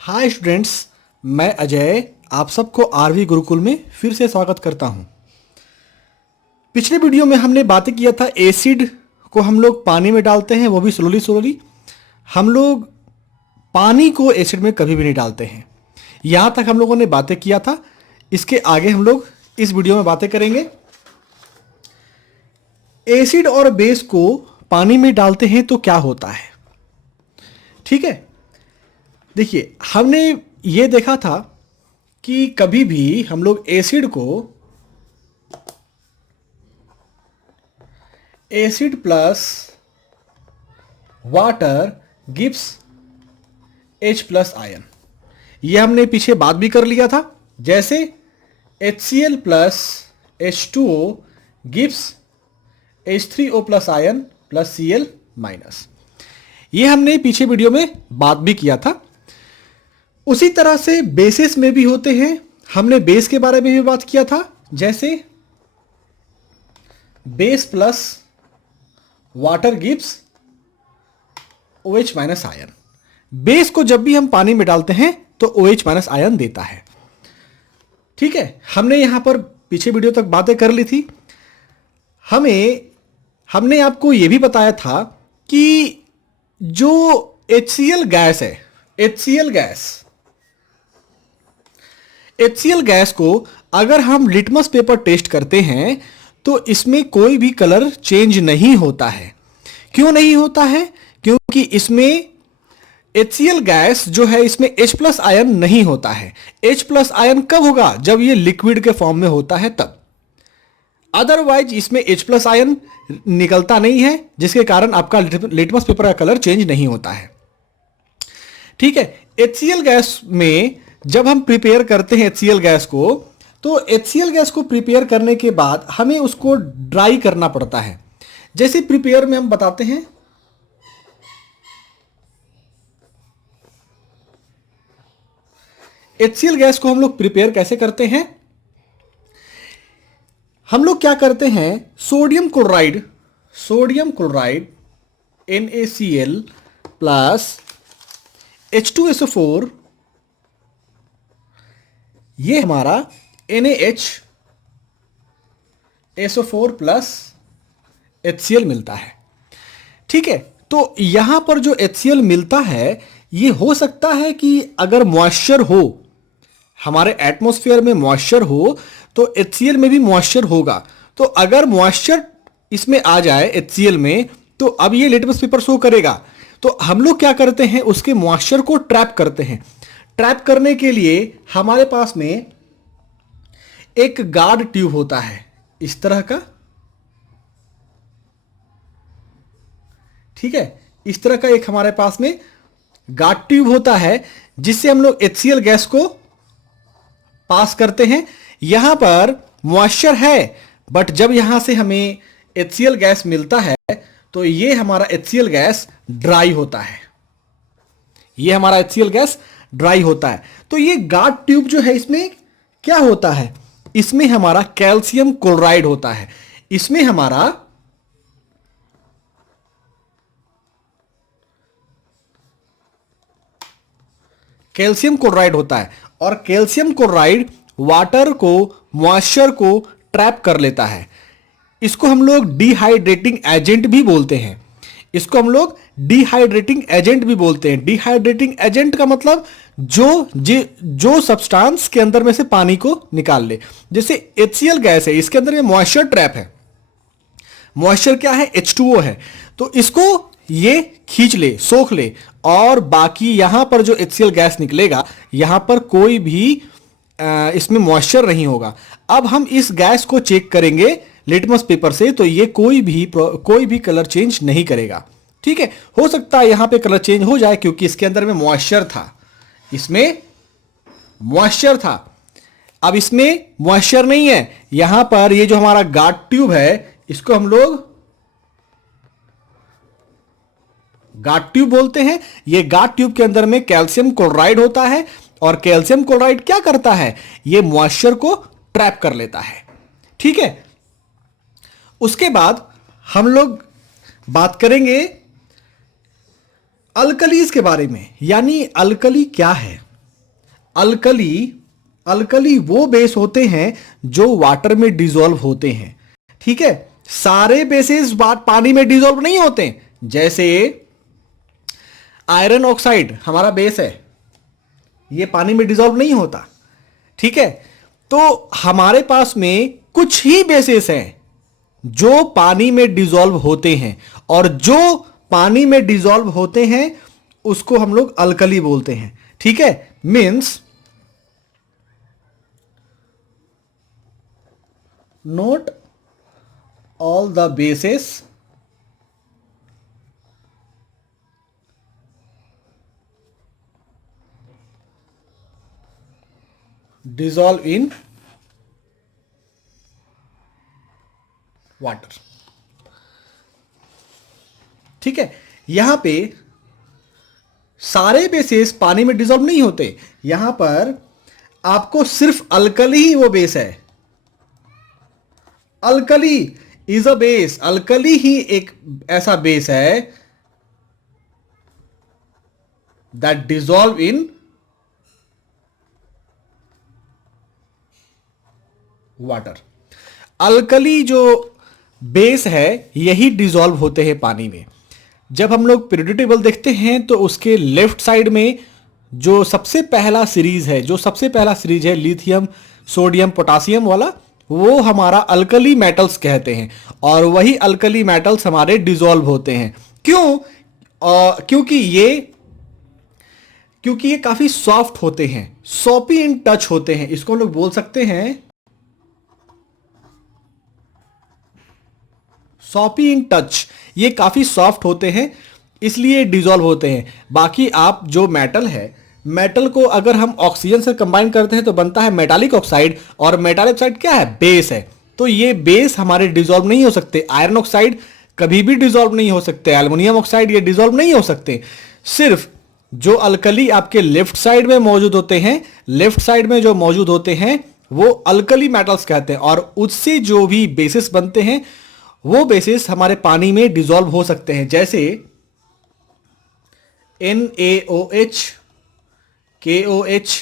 Hi students, मैं अजय आप सबको आरवी गुरुकुल में फिर से स्वागत करता हूं। पिछले वीडियो में हमने बातें किया था एसिड को हम लोग पानी में डालते हैं, वो भी स्लोली स्लोली। हम लोग पानी को एसिड में कभी भी नहीं डालते हैं। यहाँ तक हम लोगों ने बातें किया था। इसके आगे हम लोग इस वीडियो में बातें करेंगे। एसिड और बेस को पानी में डालते हैं तो क्या होता है, ठीक है। देखिए, हमने ये देखा था कि कभी भी हम लोग acid plus water gives H plus ion, ये हमने पीछे बात भी कर लिया था। जैसे HCl plus H2O gives H3O plus ion plus Cl minus, ये हमने पीछे वीडियो में बात भी किया था। उसी तरह से बेसिस में भी होते हैं। हमने बेस के बारे में भी बात किया था। जैसे base plus water gives OH minus ion. Base को जब भी हम पानी में डालते हैं तो OH माइनस आयन देता है, ठीक है। हमने यहां पर पीछे वीडियो तक बातें कर ली थी। हमने आपको यह भी बताया था कि जो HCl गैस है, HCl गैस को अगर हम लिटमस पेपर टेस्ट करते हैं तो इसमें कोई भी कलर चेंज नहीं होता है। क्यों नहीं होता है? क्योंकि इसमें HCl गैस जो है, इसमें H प्लस आयन नहीं होता है। H प्लस आयन कब होगा? जब ये लिक्विड के फॉर्म में होता है तब। अदरवाइज इसमें H प्लस आयन निकलता नहीं है, जिसके कारण आपका लिटमस पेपर का कलर चेंज नहीं होता है, ठीक है। HCl गैस में जब हम प्रिपेयर करते हैं HCl गैस को, तो HCl गैस को प्रिपेयर करने के बाद हमें उसको ड्राई करना पड़ता है। जैसे प्रिपेयर में हम बताते हैं, HCl गैस को हम लोग प्रिपेयर कैसे करते हैं। हम लोग क्या करते हैं, sodium chloride NaCl plus H2SO4, ये हमारा NaHSO4 प्लस HCl मिलता है, ठीक है। तो यहां पर जो HCl मिलता है, ये हो सकता है कि अगर मॉइस्चर हो, हमारे एटमॉस्फेयर में मॉइस्चर हो तो HCl में भी मॉइस्चर होगा। तो अगर मॉइस्चर इसमें आ जाए HCl में, तो अब ये लिटमस पेपर शो करेगा। तो हम लोग क्या करते हैं, उसके मॉइस्चर को ट्रैप करते हैं। ट्रैप करने के लिए हमारे पास में एक गार्ड ट्यूब होता है, इस तरह का, ठीक है। इस तरह का एक हमारे पास में गार्ड ट्यूब होता है, जिससे हम लोग HCl गैस को पास करते हैं। यहां पर मॉइस्चर है, बट जब यहां से हमें HCl गैस मिलता है तो ये हमारा HCl गैस ड्राई होता है। तो ये गार्ड ट्यूब जो है, इसमें क्या होता है, इसमें हमारा कैल्शियम क्लोराइड होता है। इसमें हमारा कैल्शियम क्लोराइड होता है, और कैल्शियम क्लोराइड वाटर को, मॉइस्चर को ट्रैप कर लेता है। इसको हम लोग डिहाइड्रेटिंग एजेंट भी बोलते हैं। डिहाइड्रेटिंग एजेंट का मतलब जो सब्सटेंस के अंदर में से पानी को निकाल ले। जैसे HCl गैस है, इसके अंदर में मॉइस्चर ट्रैप है। मॉइस्चर क्या है? H2O है। तो इसको ये खींच ले, सोख ले, और बाकी यहां पर जो HCl गैस निकलेगा, यहां पर कोई भी इसमें मॉइस्चर नहीं होगा। अब हम इस गैस को चेक करेंगे लिटमस पेपर से, तो ये कोई भी कलर चेंज नहीं करेगा, ठीक है। हो सकता है यहां पे कलर चेंज हो जाए, क्योंकि इसके अंदर में मॉइस्चर था। अब इसमें मॉइस्चर नहीं है। यहां पर ये जो हमारा गार्ड ट्यूब है, इसको हम लोग गार्ड ट्यूब बोलते हैं। ये गार्ड ट्यूब के अंदर में कैल्शियम क्लोराइड होता है, और कैल्शियम क्लोराइड क्या करता है, ये मॉइस्चर को ट्रैप कर लेता है, ठीक है। उसके बाद हम लोग बात करेंगे अल्कलीज के बारे में। यानी अल्कली क्या है? अल्कली, अल्कली वो बेस होते हैं जो वाटर में डिसॉल्व होते हैं। ठीक है, सारे बेसिस पानी में डिसॉल्व नहीं होते। जैसे आयरन ऑक्साइड हमारा बेस है, ये पानी में डिसॉल्व नहीं होता। ठीक है, तो हमारे पास में कुछ ही बेसिस हैं जो पानी में डिसॉल्व होते हैं, और जो पानी में डिसॉल्व होते हैं उसको हम लोग अल्कली बोलते हैं। ठीक है, means not all the basis dissolve in water. ठीक है, यहां पे सारे बेसिस पानी में डिसॉल्व नहीं होते, यहां पर आपको सिर्फ अल्कली ही वो बेस है। Alkali is a base, alkali ही एक ऐसा बेस है that dissolve in water. Alkali जो बेस है यही डिसॉल्व होते हैं पानी में। जब हम लोग पीरियोडिक टेबल देखते हैं तो उसके लेफ्ट साइड में जो सबसे पहला सीरीज है लिथियम सोडियम पोटासियम वाला, वो हमारा अल्कली मेटल्स कहते हैं, और वही अल्कली मेटल्स हमारे डिसॉल्व होते हैं। क्यों? क्योंकि ये काफी सॉफ्ट होते हैं, सॉपी इन टच होते हैं। इसको हम लोग बोल सकते हैं सॉपी इन टच। ये काफी सॉफ्ट होते हैं इसलिए डिसॉल्व होते हैं। बाकी आप जो मेटल है, मेटल को अगर हम ऑक्सीजन से कंबाइन करते हैं तो बनता है मेटालिक ऑक्साइड, और मेटालिक ऑक्साइड क्या है? बेस है। तो ये बेस हमारे डिसॉल्व नहीं हो सकते। आयरन ऑक्साइड कभी भी डिसॉल्व नहीं हो सकते, एल्युमिनियम ऑक्साइड ये डिसॉल्व नहीं हो सकते। सिर्फ जो अल्कली आपके लेफ्ट साइड में मौजूद होते हैं, लेफ्ट साइड में जो मौजूद होते हैं वो अल्कली मेटल्स कहते हैं, और उससे जो भी बेसिस बनते हैं वो बेसिस हमारे पानी में डिसॉल्व हो सकते हैं। जैसे NaOH, KOH,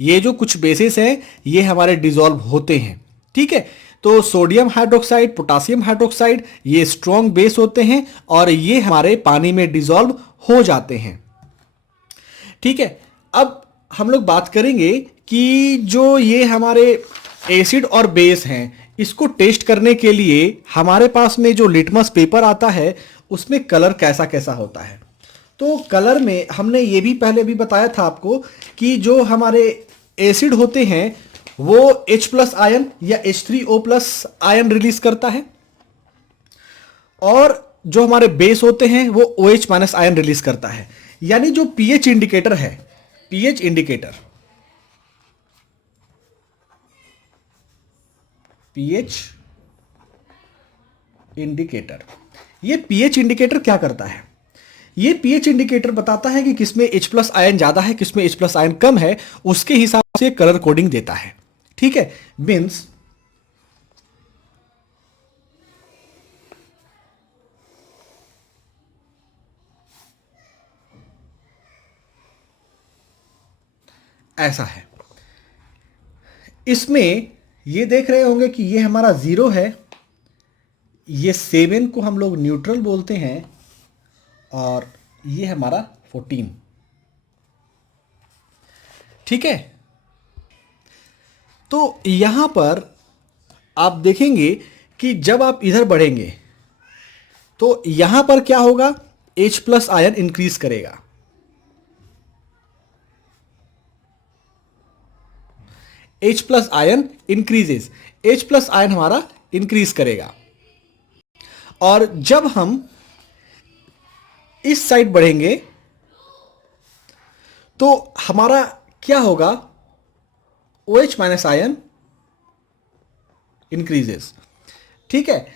ये जो कुछ बेसिस हैं ये हमारे डिसॉल्व होते हैं। ठीक है, तो सोडियम हाइड्रोक्साइड, पोटासियम हाइड्रोक्साइड ये स्ट्रॉन्ग बेस होते हैं और ये हमारे पानी में डिसॉल्व हो जाते हैं। ठीक है, अब हम लोग बात करेंगे कि जो ये हमारे एसिड और बेस हैं, इसको टेस्ट करने के लिए हमारे पास में जो लिटमस पेपर आता है उसमें कलर कैसा कैसा होता है। तो कलर में हमने ये भी पहले भी बताया था आपको कि जो हमारे एसिड होते हैं वो H+ आयन या H3O+ आयन रिलीज करता है, और जो हमारे बेस होते हैं वो OH- आयन रिलीज करता है। यानी जो pH इंडिकेटर है, pH इंडिकेटर, pH इंडिकेटर, ये pH इंडिकेटर क्या करता है? ये pH इंडिकेटर बताता है कि किसमें H+ आयन ज्यादा है, किसमें H+ आयन कम है, उसके हिसाब से कलर कोडिंग देता है। ठीक है, मीन्स ऐसा है। इसमें ये देख रहे होंगे कि ये हमारा 0 है, ये 7 को हम लोग न्यूट्रल बोलते हैं, और ये हमारा 14। ठीक है, तो यहां पर आप देखेंगे कि जब आप इधर बढ़ेंगे तो यहां पर क्या होगा? H+ आयन इंक्रीज करेगा, H+ ion increases, H+ ion हमारा इंक्रीज करेगा। और जब हम इस साइड बढ़ेंगे तो हमारा क्या होगा? OH- ion increases. ठीक है,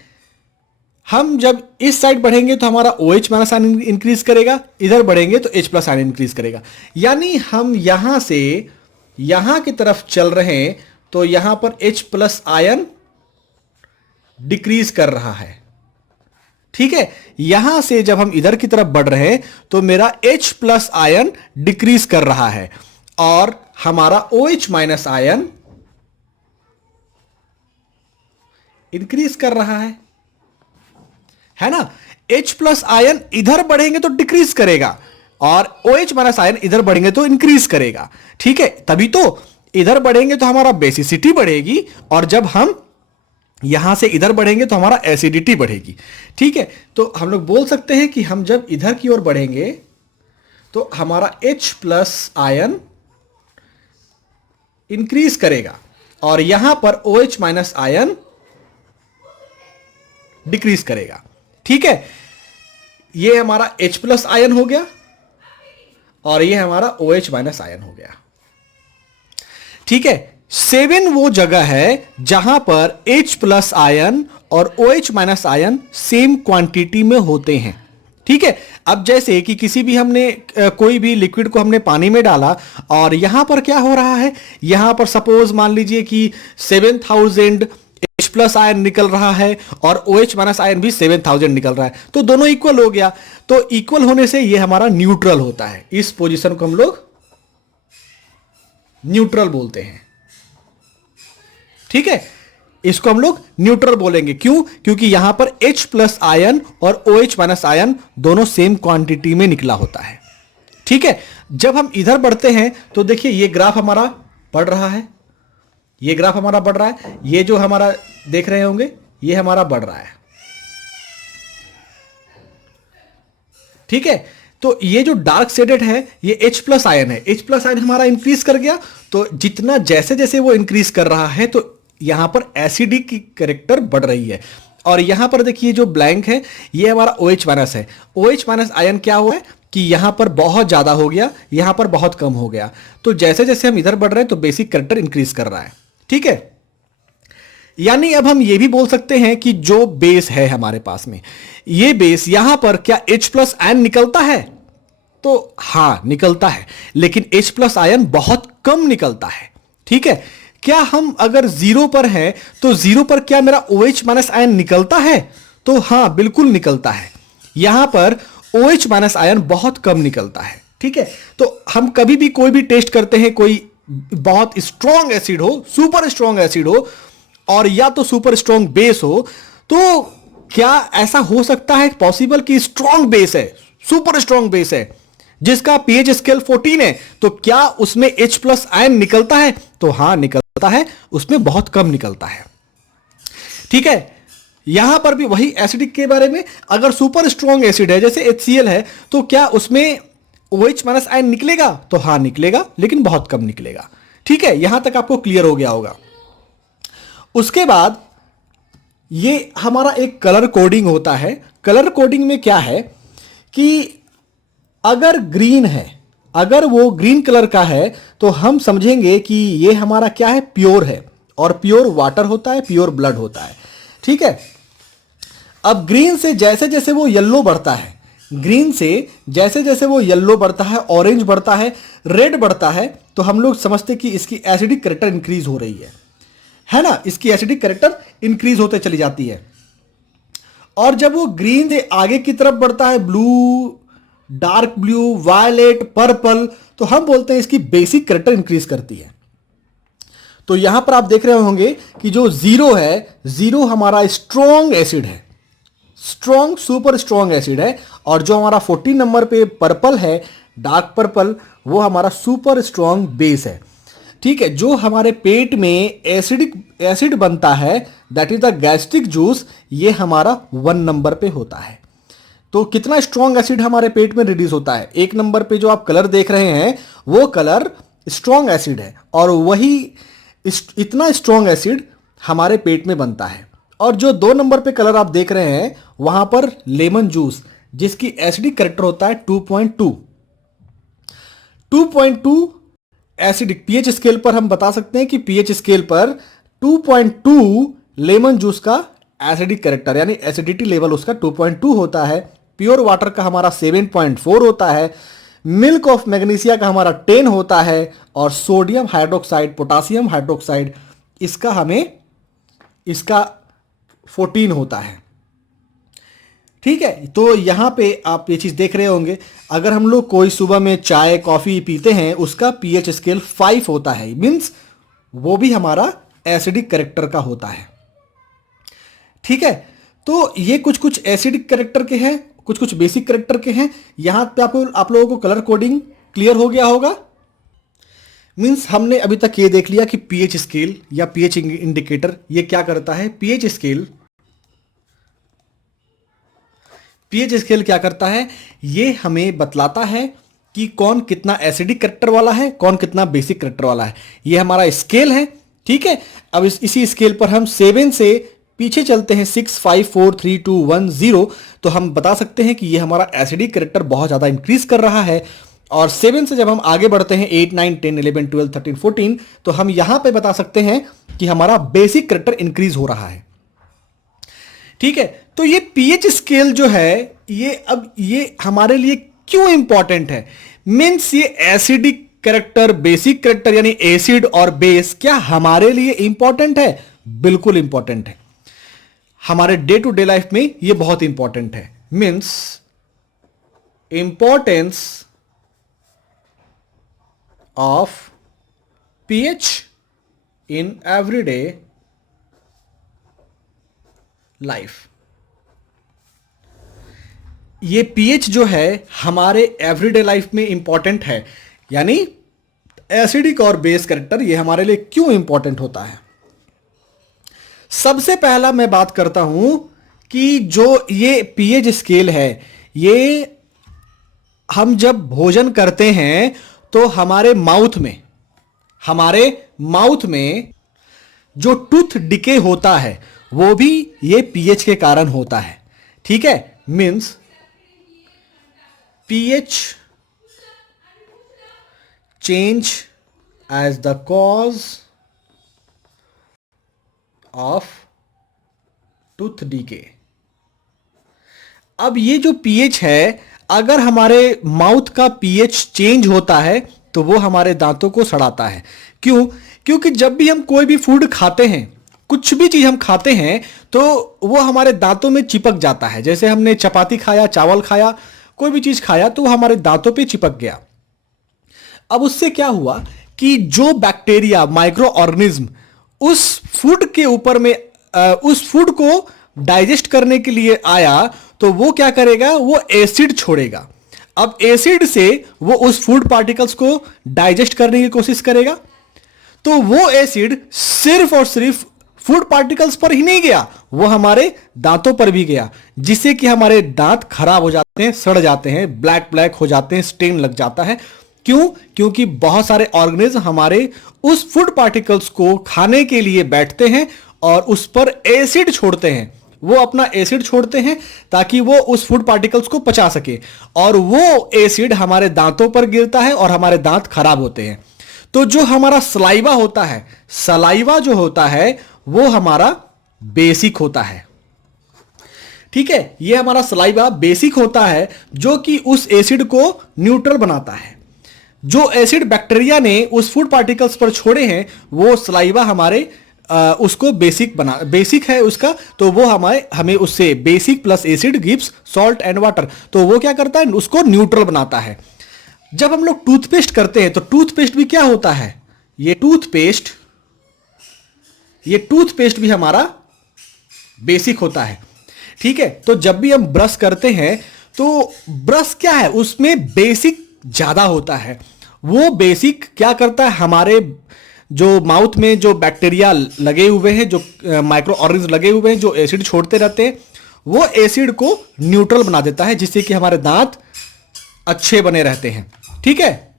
हम जब इस साइड बढ़ेंगे तो हमारा OH- आयन इंक्रीज करेगा, इधर बढ़ेंगे तो H+ आयन इंक्रीज करेगा। यानी हम यहां से यहां की तरफ चल रहे हैं तो यहां पर H+ आयन डिक्रीज कर रहा है। ठीक है, यहां से जब हम इधर की तरफ बढ़ रहे हैं तो मेरा H+ आयन डिक्रीज कर रहा है, और हमारा OH माइनस आयन इंक्रीज कर रहा है ना। H प्लस आयन इधर बढ़ेंगे तो डिक्रीज करेगा और OH माइनस आयन इधर बढ़ेंगे तो इंक्रीज करेगा। ठीक है, तभी तो इधर बढ़ेंगे तो हमारा बेसिसिटी बढ़ेगी और जब हम यहां से इधर बढ़ेंगे तो हमारा एसिडिटी बढ़ेगी। ठीक है, तो हम लोग बोल सकते हैं कि हम जब इधर की ओर बढ़ेंगे तो हमारा H प्लस आयन इंक्रीज करेगा और यहां पर OH माइनस आयन डिक्रीज करेगा। ठीक है, ये हमारा H प्लस आयन हो गया और ये हमारा OH माइनस आयन हो गया। ठीक है, 7 वो जगह है जहां पर H प्लस आयन और OH minus ion same quantity में होते हैं। ठीक है, अब जैसे कि किसी भी हमने कोई भी लिक्विड को हमने पानी में डाला और यहां पर क्या हो रहा है, यहां पर सपोज मान लीजिए कि 7000 H प्लस आयन निकल रहा है और OH माइनस आयन भी 7000 निकल रहा है, तो दोनों इक्वल हो गया। तो इक्वल होने से ये हमारा न्यूट्रल होता है। इस पोजीशन को हम लोग न्यूट्रल बोलते हैं। ठीक है, इसको हम लोग न्यूट्रल बोलेंगे। क्यों? क्योंकि यहां पर H प्लस आयन और OH माइनस आयन दोनों सेम क्वांटिटी में निकला होता है। ठीक है, जब हम इधर बढ़ते हैं तो देखिए ये ग्राफ हमारा बढ़ रहा है, ये ग्राफ हमारा बढ़ रहा है, ये जो हमारा देख रहे होंगे ये हमारा बढ़ रहा है। ठीक है, तो ये जो डार्क शेडेड है ये H प्लस आयन है। H प्लस आयन हमारा इंक्रीज कर गया, तो जितना जैसे जैसे वो इंक्रीज कर रहा है तो यहां पर एसिडिक की कैरेक्टर बढ़ रही है। और यहां पर देखिए जो ब्लैंक है ये हमारा OH माइनस है। OH माइनस आयन क्या हुआ है कि यहां पर बहुत ज्यादा हो गया, यहां पर बहुत कम हो गया। तो जैसे जैसे हम इधर बढ़ रहे हैं तो बेसिक कैरेक्टर इंक्रीज कर रहा है। ठीक है, यानी अब हम ये भी बोल सकते हैं कि जो बेस है हमारे पास में, ये बेस यहां पर क्या H प्लस आयन निकलता है? तो हां निकलता है, लेकिन H प्लस आयन बहुत कम निकलता है। ठीक है, क्या हम अगर जीरो पर हैं तो जीरो पर क्या मेरा OH माइनस आयन निकलता है? तो हां बिल्कुल निकलता है। यहां पर OH माइनस आयन बहुत कम निकलता है। ठीक है, तो हम कभी भी कोई भी टेस्ट करते हैं, कोई बहुत स्ट्रॉन्ग एसिड हो, सुपर स्ट्रॉन्ग एसिड हो और या तो सुपर स्ट्रॉन्ग बेस हो, तो क्या ऐसा हो सकता है पॉसिबल कि स्ट्रॉन्ग बेस है, सुपर स्ट्रॉन्ग बेस है जिसका pH स्केल 14 है, तो क्या उसमें H प्लस आयन निकलता है? तो हां निकलता है, उसमें बहुत कम निकलता है। ठीक है, यहां पर भी वही एसिडिक के बारे में, अगर सुपर स्ट्रॉन्ग एसिड है जैसे HCl है तो क्या उसमें OH माइनस आयन निकलेगा? तो हां निकलेगा, लेकिन बहुत कम निकलेगा। ठीक है, यहां तक आपको क्लियर हो गया होगा। उसके बाद ये हमारा एक कलर कोडिंग होता है। कलर कोडिंग में क्या है कि अगर ग्रीन है, अगर वो ग्रीन कलर का है तो हम समझेंगे कि ये हमारा क्या है, प्योर है, और प्योर वाटर होता है, प्योर ब्लड होता है। ठीक है, अब ग्रीन से जैसे जैसे वो येलो बढ़ता है, ग्रीन से जैसे जैसे वो येलो बढ़ता है, ऑरेंज बढ़ता है, रेड बढ़ता है, तो हम लोग समझते कि इसकी एसिडिक कैरेक्टर इंक्रीज हो रही है ना, इसकी एसिडिक कैरेक्टर इंक्रीज होते चली जाती है। और जब वो ग्रीन से आगे की तरफ बढ़ता है, blue, dark blue, violet, purple, तो हम बोलते हैं इसकी बेसिक कैरेक्टर इंक्रीज करती है। तो यहां पर आप देख रहे होंगे कि जो जीरो है, जीरो हमारा स्ट्रॉन्ग एसिड है, स्ट्रॉन्ग सुपर स्ट्रॉन्ग एसिड है, और जो हमारा 14 नंबर पे पर्पल है, डार्क पर्पल, वो हमारा सुपर स्ट्रॉन्ग बेस है। ठीक है, जो हमारे पेट में एसिड बनता है, that is the gastric juice, ये हमारा 1 नंबर पे होता है। तो कितना स्ट्रॉन्ग एसिड हमारे पेट में रिलीज होता है? 1 नंबर पे जो आप कलर देख रहे हैं वो कलर स्ट्रॉन्ग एसिड है, और वही इतना स्ट्रॉन्ग एसिड हमारे पेट में बनता है। और जो 2 नंबर पे कलर आप देख रहे हैं वहां पर लेमन जूस, जिसकी एसिडिक कैरेक्टर होता है 2.2 एसिडिक। पीएच स्केल पर हम बता सकते हैं कि पीएच स्केल पर 2.2 लेमन जूस का एसिडिक कैरेक्टर, यानी एसिडिटी लेवल उसका 2.2 होता है। प्योर वाटर का हमारा 7.4 होता है, मिल्क ऑफ मैग्नीशिया का हमारा 10 होता है, और सोडियम हाइड्रोक्साइड, पोटासियम हाइड्रोक्साइड, इसका 14 होता है। ठीक है, तो यहाँ पे आप ये चीज़ देख रहे होंगे, अगर हम लोग कोई सुबह में चाय कॉफ़ी पीते हैं उसका पीएच स्केल 5 होता है, मीन्स वो भी हमारा एसिडिक करेक्टर का होता है। ठीक है, तो ये कुछ कुछ एसिडिक करेक्टर के हैं, कुछ कुछ बेसिक करेक्टर के हैं। यहाँ पे आप लोगों को कलर कोडिंग क्लियर हो गया होगा। मीन्स हमने अभी तक ये देख लिया कि पीएच स्केल या पीएच इंडिकेटर ये क्या करता है। पीएच स्केल क्या करता है, ये हमें बतलाता है कि कौन कितना एसिडिक करेक्टर वाला है, कौन कितना बेसिक करेक्टर वाला है। ये हमारा स्केल है। ठीक है, अब इसी स्केल पर हम 7 से पीछे चलते हैं 6 5 4 3 2 1 0, तो हम बता सकते हैं कि ये हमारा एसिडिक करेक्टर बहुत ज़्यादा इंक्रीज कर रहा है। और 7 से जब हम आगे बढ़ते हैं 8 9 10 11 12 13 14, तो हम यहां पे बता सकते हैं कि हमारा बेसिक करेक्टर इंक्रीज हो रहा है। ठीक है, तो ये पीएच स्केल जो है ये हमारे लिए क्यों इंपॉर्टेंट है। मीन्स ये एसिडिक करेक्टर, बेसिक करेक्टर यानी एसिड और बेस क्या हमारे लिए इंपॉर्टेंट है? बिल्कुल इंपॉर्टेंट है। हमारे डे टू डे लाइफ में ये बहुत इंपॉर्टेंट है। Means importance of pH in everyday life. ये पीएच जो है हमारे एवरीडे लाइफ में इंपॉर्टेंट है, यानी एसिडिक और बेस करेक्टर ये हमारे लिए क्यों इंपॉर्टेंट होता है। सबसे पहला मैं बात करता हूं कि जो ये पीएच स्केल है, ये हम जब भोजन करते हैं तो हमारे माउथ में जो टूथ डिके होता है वो भी ये पीएच के कारण होता है। ठीक है, means pH change as the cause of tooth decay. अब ये जो पीएच है, अगर हमारे माउथ का पीएच चेंज होता है तो वो हमारे दांतों को सड़ाता है। क्यों? क्योंकि जब भी हम कोई भी फूड खाते हैं, कुछ भी चीज हम खाते हैं, तो वो हमारे दांतों में चिपक जाता है। जैसे हमने चपाती खाया, चावल खाया, कोई भी चीज खाया तो वो हमारे दांतों पे चिपक गया। अब उससे क्या हुआ कि जो बैक्टीरिया, माइक्रो ऑर्गेनिज्म उस फूड के ऊपर में उस फूड को डाइजेस्ट करने के लिए आया, तो वो क्या करेगा, वो एसिड छोड़ेगा। अब एसिड से वो उस फूड पार्टिकल्स को डाइजेस्ट करने की कोशिश करेगा, तो वो एसिड सिर्फ और सिर्फ फूड पार्टिकल्स पर ही नहीं गया, वो हमारे दांतों पर भी गया, जिससे कि हमारे दांत खराब हो जाते हैं, सड़ जाते हैं, ब्लैक ब्लैक हो जाते हैं, स्टेन लग जाता है। क्यों? क्योंकि बहुत सारे ऑर्गेनिज्म हमारे उस फूड पार्टिकल्स को खाने के लिए बैठते हैं और उस पर एसिड छोड़ते हैं। वो अपना एसिड छोड़ते हैं ताकि वो उस फूड पार्टिकल्स को पचा सके, और वो एसिड हमारे दांतों पर गिरता है और हमारे दांत खराब होते हैं। तो जो हमारा सलाइवा होता है, सलाइवा जो होता है वो हमारा बेसिक होता है। ठीक है, ये हमारा सलाइवा बेसिक होता है जो कि उस एसिड को न्यूट्रल बनाता है। जो एसिड बैक्टीरिया ने उस फूड पार्टिकल्स पर छोड़े हैं, वो सलाइवा हमारे उसको बेसिक है उसका, तो वो हमें उससे basic plus acid gives salt and water, तो वो क्या करता है, उसको न्यूट्रल बनाता है। जब हम लोग टूथपेस्ट करते हैं तो टूथपेस्ट भी क्या होता है, ये टूथपेस्ट भी हमारा बेसिक होता है। ठीक है, तो जब भी हम ब्रश करते हैं तो ब्रश क्या है, उसमें बेसिक ज्यादा होता है। वो बेसिक क्या करता है, हमारे जो माउथ में जो बैक्टीरिया लगे हुए हैं, जो माइक्रो ऑर्गेनिज्म लगे हुए हैं, जो एसिड छोड़ते रहते हैं, वो एसिड को न्यूट्रल बना देता है, जिससे कि हमारे दांत अच्छे बने रहते हैं। ठीक है,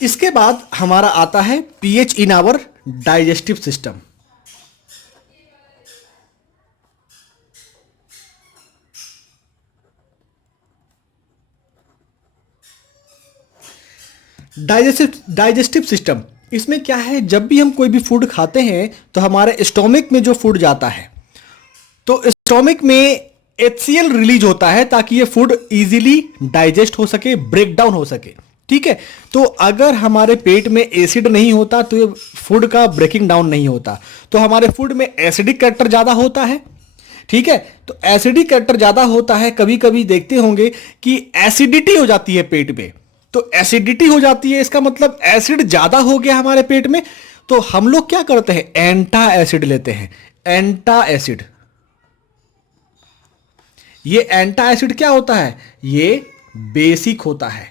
इसके बाद हमारा आता है pH in our digestive system. Digestive system, इसमें क्या है, जब भी हम कोई भी फूड खाते हैं तो हमारे स्टोमिक में जो फूड जाता है, तो स्टोमिक में HCl रिलीज होता है ताकि ये फूड इजीली डाइजेस्ट हो सके, ब्रेक डाउन हो सके। ठीक है, तो अगर हमारे पेट में एसिड नहीं होता तो ये फूड का ब्रेकिंग डाउन नहीं होता, तो हमारे फूड में एसिडिक कैरेक्टर ज्यादा होता है। ठीक है, तो एसिडिक कैरेक्टर ज्यादा होता है। कभी कभी देखते होंगे कि एसिडिटी हो जाती है पेट में, तो एसिडिटी हो जाती है इसका मतलब एसिड ज्यादा हो गया हमारे पेट में। तो हम लोग क्या करते हैं, एंटा एसिड लेते हैं, एंटा एसिड। ये एंटा एसिड क्या होता है, ये बेसिक होता है,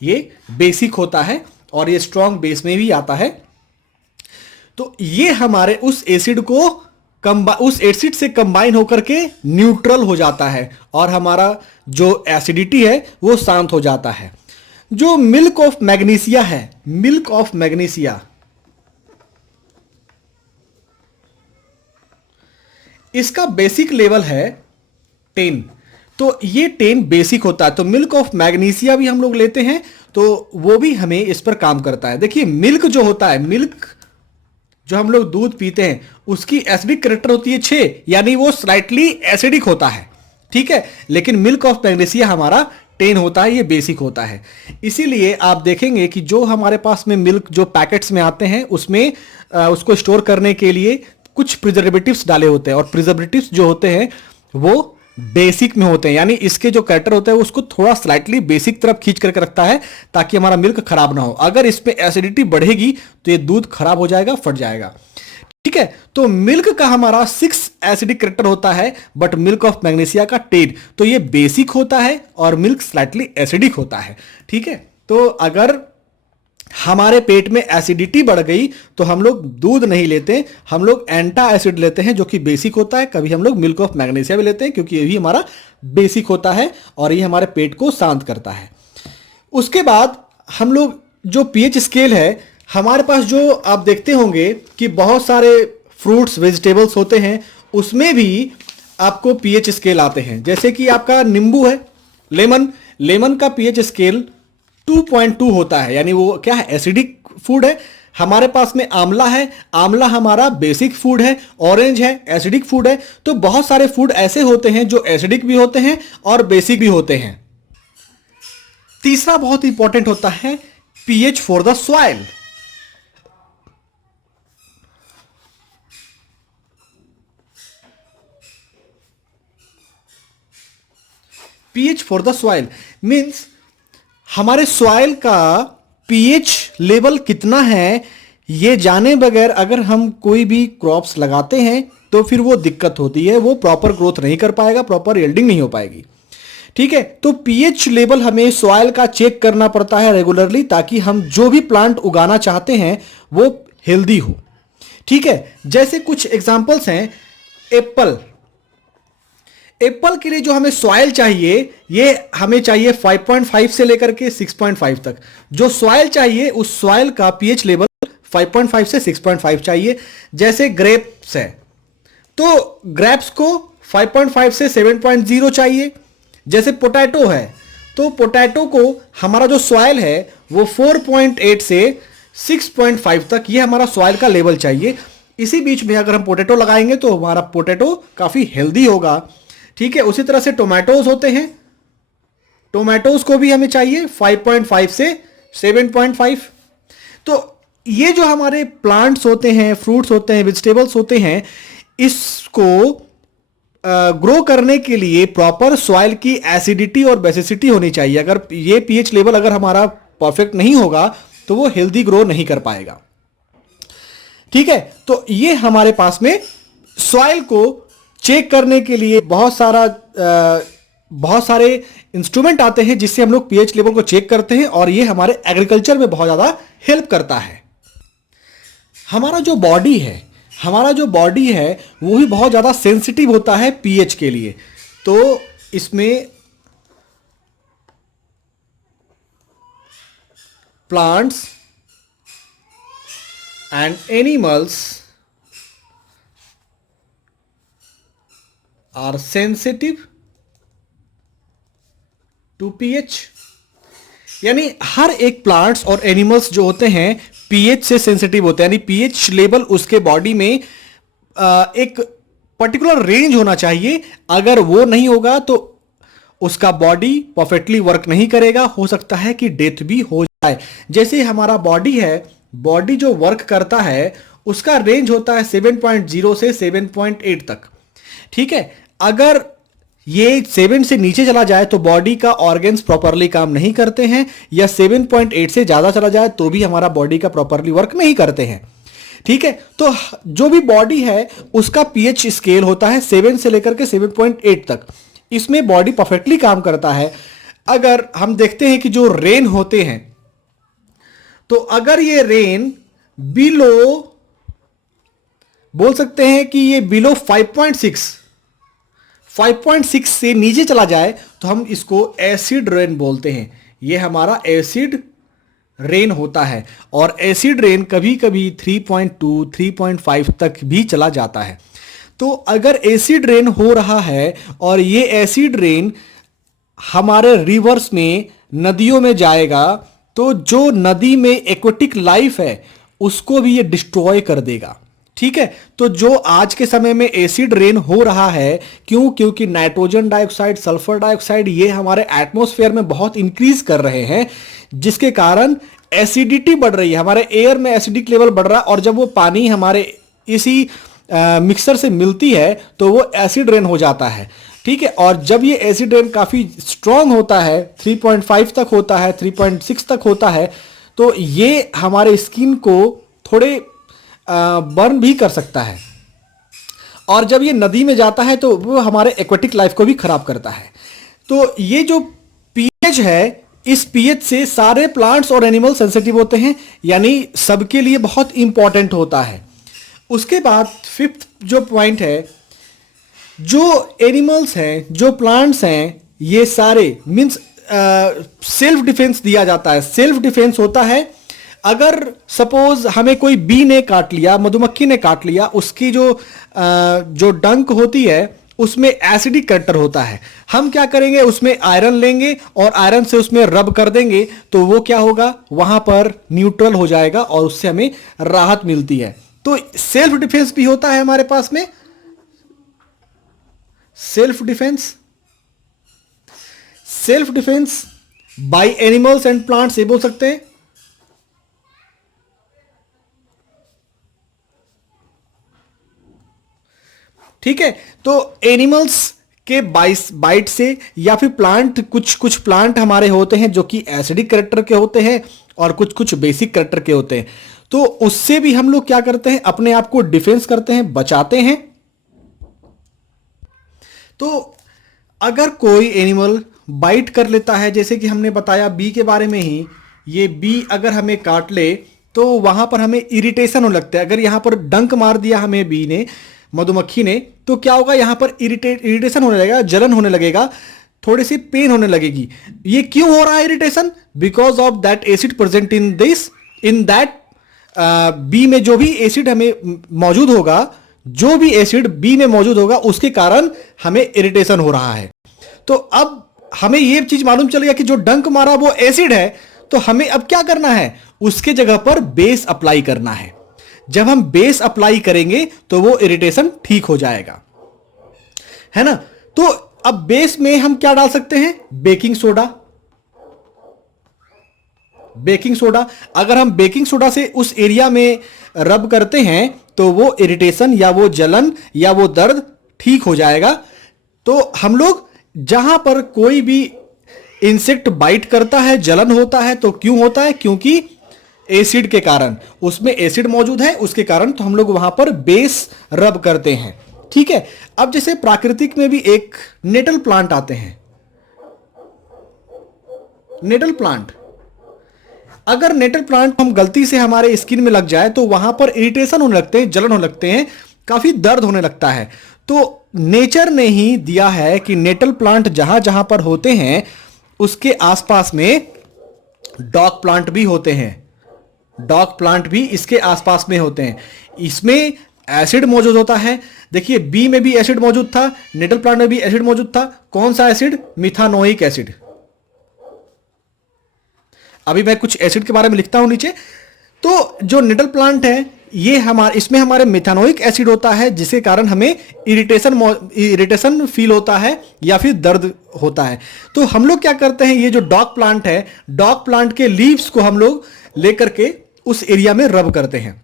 ये बेसिक होता है और ये स्ट्रॉन्ग बेस में भी आता है। तो ये हमारे उस एसिड को उस एसिड से कंबाइन होकर के न्यूट्रल हो जाता है और हमारा जो एसिडिटी है वो शांत हो जाता है। जो मिल्क ऑफ मैग्नीशिया है, मिल्क ऑफ मैग्नीशिया, इसका बेसिक लेवल है 10। तो ये 10 बेसिक होता है। तो मिल्क ऑफ मैग्नीशिया भी हम लोग लेते हैं तो वो भी हमें इस पर काम करता है। देखिए मिल्क जो होता है, मिल्क जो हम लोग दूध पीते हैं उसकी एसिडिक कैरेक्टर होती है 6, यानी वो स्लाइटली एसिडिक होता है, ठीक है। लेकिन मिल्क ऑफ मैग्नीशिया हमारा 10 होता है, ये बेसिक होता है। इसीलिए आप देखेंगे कि जो हमारे पास में मिल्क जो पैकेट्स में आते हैं उसमें उसको स्टोर करने के लिए कुछ प्रिजर्वेटिव्स डाले होते हैं और प्रिजर्वेटिव्स जो होते हैं वो बेसिक में होते हैं, यानी इसके जो कैरेक्टर होता है उसको थोड़ा स्लाइटली बेसिक तरफ खींच करके रखता है ताकि हमारा मिल्क खराब ना हो। अगर इसमें एसिडिटी बढ़ेगी तो ये दूध खराब हो जाएगा, फट जाएगा, ठीक है। तो मिल्क का हमारा 6 एसिडिक कैरेक्टर होता है बट मिल्क ऑफ मैग्नीशिया का 10। तो ये बेसिक होता है और मिल्क स्लाइटली एसिडिक होता है, ठीक है। तो अगर हमारे पेट में एसिडिटी बढ़ गई तो हम लोग दूध नहीं लेते, हम लोग एंटा एसिड लेते हैं जो कि बेसिक होता है। कभी हम लोग मिल्क ऑफ मैग्नीशिया भी लेते हैं क्योंकि ये भी हमारा बेसिक होता है और ये हमारे पेट को शांत करता है। उसके बाद हम लोग जो पीएच स्केल है, हमारे पास जो आप देखते होंगे कि बहुत सारे फ्रूट्स वेजिटेबल्स होते हैं उसमें भी आपको पीएच स्केल आते हैं। जैसे कि आपका नींबू है, लेमन, लेमन का पीएच स्केल 2.2 होता है, यानी वो क्या है, एसिडिक फूड है। हमारे पास में आंवला है, आंवला हमारा बेसिक फूड है। ऑरेंज है, एसिडिक फूड है। तो बहुत सारे फूड ऐसे होते हैं जो एसिडिक भी होते हैं और बेसिक भी होते हैं। तीसरा बहुत इंपॉर्टेंट होता है pH for the soil. PH for the soil means हमारे सॉइल का पीएच लेवल कितना है ये जाने बगैर अगर हम कोई भी क्रॉप्स लगाते हैं तो फिर वो दिक्कत होती है, वो प्रॉपर ग्रोथ नहीं कर पाएगा, प्रॉपर यील्डिंग नहीं हो पाएगी, ठीक है। तो पीएच लेवल हमें सॉइल का चेक करना पड़ता है रेगुलरली ताकि हम जो भी प्लांट उगाना चाहते हैं वो हेल्दी हो, ठीक है। जैसे कुछ एग्जांपल्स हैं, एप्पल, एप्पल के लिए जो हमें सॉइल चाहिए ये हमें चाहिए 5.5 से लेकर के 6.5 तक। जो सॉइल चाहिए उस सॉइल का पीएच लेवल 5.5 से 6.5 चाहिए। जैसे ग्रेप्स है तो ग्रेप्स को 5.5 से 7.0 चाहिए। जैसे पोटैटो है तो पोटैटो को हमारा जो सॉइल है वो 4.8 से 6.5 तक ये हमारा सॉइल का लेवल चाहिए। इसी बीच में अगर हम पोटैटो लगाएंगे तो हमारा पोटैटो काफी हेल्दी होगा, ठीक है। उसी तरह से टोमेटोज होते हैं, टोमेटोज को भी हमें चाहिए 5.5 से 7.5। तो ये जो हमारे प्लांट्स होते हैं, फ्रूट्स होते हैं, वेजिटेबल्स होते हैं, इसको ग्रो करने के लिए प्रॉपर सॉइल की एसिडिटी और बेसिसिटी होनी चाहिए। अगर ये पीएच लेवल अगर हमारा परफेक्ट नहीं होगा तो वो हेल्दी ग्रो नहीं कर पाएगा, ठीक है। तो ये हमारे पास में सॉइल को चेक करने के लिए बहुत सारे इंस्ट्रूमेंट आते हैं जिससे हम लोग पीएच लेवल को चेक करते हैं और ये हमारे एग्रीकल्चर में बहुत ज्यादा हेल्प करता है। हमारा जो बॉडी है, हमारा जो बॉडी है वो भी बहुत ज्यादा सेंसिटिव होता है पीएच के लिए। तो इसमें plants and animals are sensitive to pH, यानी हर एक प्लांट्स और एनिमल्स जो होते हैं पीएच से सेंसिटिव होते हैं। यानी पीएच लेवल उसके बॉडी में एक पर्टिकुलर रेंज होना चाहिए। अगर वो नहीं होगा तो उसका बॉडी परफेक्टली वर्क नहीं करेगा, हो सकता है कि डेथ भी हो जाए। जैसे हमारा बॉडी है, बॉडी जो वर्क करता है उसका रेंज होता है 7.0 से 7.8 तक। ठीक है। अगर ये 7 से नीचे चला जाए तो बॉडी का ऑर्गन्स प्रॉपरली काम नहीं करते हैं, या 7.8 से ज्यादा चला जाए तो भी हमारा बॉडी का प्रॉपरली वर्क नहीं करते हैं। ठीक है, तो जो भी बॉडी है उसका पीएच स्केल होता है 7 से लेकर के 7.8 तक, इसमें बॉडी परफेक्टली काम करता है। अगर हम देखते हैं कि जो रेन होते हैं, तो अगर ये रेन बिलो, बोल सकते हैं कि ये बिलो 5.6 से नीचे चला जाए तो हम इसको एसिड रेन बोलते हैं। ये हमारा एसिड रेन होता है, और एसिड रेन कभी कभी 3.2 3.5 तक भी चला जाता है। तो अगर एसिड रेन हो रहा है और ये एसिड रेन हमारे रिवर्स में, नदियों में जाएगा, तो जो नदी में एक्वेटिक लाइफ है उसको भी ये डिस्ट्रॉय कर देगा। ठीक है, तो जो आज के समय में एसिड रेन हो रहा है, क्योंकि नाइट्रोजन डाइऑक्साइड, सल्फर डाइऑक्साइड ये हमारे एटमॉस्फेयर में बहुत इंक्रीज कर रहे हैं, जिसके कारण एसिडिटी बढ़ रही है, हमारे एयर में एसिडिक लेवल बढ़ रहा है, और जब वो पानी हमारे इसी मिक्सर से मिलती है तो वो एसिड रेन हो जाता है। ठीक है, और जब ये एसिड रेन काफी स्ट्रांग होता है, 3.5 तक होता है, 3.6 तक होता है, तो ये हमारे स्किन को थोड़े बर्न भी कर सकता है, और जब ये नदी में जाता है तो वो हमारे एक्वेटिक लाइफ को भी खराब करता है। तो ये जो पीएच है, इस पीएच से सारे प्लांट्स और एनिमल सेंसिटिव होते हैं, यानी सबके लिए बहुत इंपॉर्टेंट होता है। उसके बाद 5th जो पॉइंट है, जो एनिमल्स हैं, जो प्लांट्स हैं, ये सारे मीन्स सेल्फ डिफेंस दिया जाता है। सेल्फ डिफेंस होता है, अगर सपोज हमें कोई बी ने काट लिया, मधुमक्खी ने काट लिया, उसकी जो डंक होती है उसमें एसिडिक कैरेक्टर होता है, हम क्या करेंगे, उसमें आयरन लेंगे और आयरन से उसमें रब कर देंगे, तो वो क्या होगा, वहां पर न्यूट्रल हो जाएगा और उससे हमें राहत मिलती है। तो सेल्फ डिफेंस भी होता है हमारे पास में। Self defence by animals and plants, ये बोल सकते हैं। ठीक है, तो एनिमल्स के बाइट से, या फिर प्लांट, कुछ प्लांट हमारे होते हैं जो कि एसिडिक कैरेक्टर के होते हैं और कुछ बेसिक कैरेक्टर के होते हैं, तो उससे भी हम लोग क्या करते हैं, अपने आप को डिफेंस करते हैं, बचाते हैं। तो अगर कोई एनिमल बाइट कर लेता है, जैसे कि हमने बताया बी के बारे में ही, ये बी अगर हमें काट ले तो वहां पर हमें इरिटेशन होने लगता है। अगर यहां पर डंक मार दिया हमें बी ने, मधुमक्खी ने, तो क्या होगा, यहां पर इरिटेशन होने लगेगा, जलन होने लगेगा, थोड़ी सी पेन होने लगेगी। ये क्यों हो रहा है irritation? Because of that acid present in that bee में जो भी एसिड हमें मौजूद होगा, जो भी एसिड बी में मौजूद होगा, उसके कारण हमें इरिटेशन हो रहा है। तो अब हमें यह चीज मालूम चल गया कि जो डंक मारा वो एसिड है, तो हमें अब क्या करना है, उसके जगह पर बेस अप्लाई करना है। जब हम बेस अप्लाई करेंगे तो वो इरिटेशन ठीक हो जाएगा, है ना। तो अब बेस में हम क्या डाल सकते हैं, बेकिंग सोडा। अगर हम बेकिंग सोडा से उस एरिया में रब करते हैं तो वो इरिटेशन या वो जलन या वो दर्द ठीक हो जाएगा। तो हम लोग जहां पर कोई भी इंसेक्ट बाइट करता है, जलन होता है, तो क्यों होता है, क्योंकि एसिड के कारण, उसमें एसिड मौजूद है, उसके कारण तो हम लोग वहां पर बेस रब करते हैं। ठीक है, अब जैसे प्राकृतिक में भी एक नेटल प्लांट आते हैं, नेटल प्लांट, अगर नेटल प्लांट हम गलती से हमारे स्किन में लग जाए तो वहां पर इरिटेशन होने लगते हैं, जलन होने लगते हैं, काफी दर्द होने लगता है। तो नेचर ने ही दिया है कि नेटल प्लांट जहां जहां पर होते हैं उसके आसपास में डॉग प्लांट भी होते हैं, डॉग प्लांट भी इसके आसपास में होते हैं। इसमें एसिड मौजूद होता है। देखिए बी में भी एसिड मौजूद था, नेटल प्लांट में भी एसिड मौजूद था। कौन सा एसिड? मिथानोइक एसिड। अभी मैं कुछ एसिड के बारे में लिखता हूं नीचे। तो जो नेटल प्लांट है ये इसमें हमारे मिथानोइक एसिड होता है, जिसके कारण हमें इरिटेशन फील होता है या फिर दर्द होता है। तो हम लोग क्या करते हैं, ये जो डॉग प्लांट है, डॉग प्लांट के लीव्स को हम लोग लेकर के उस एरिया में रब करते हैं।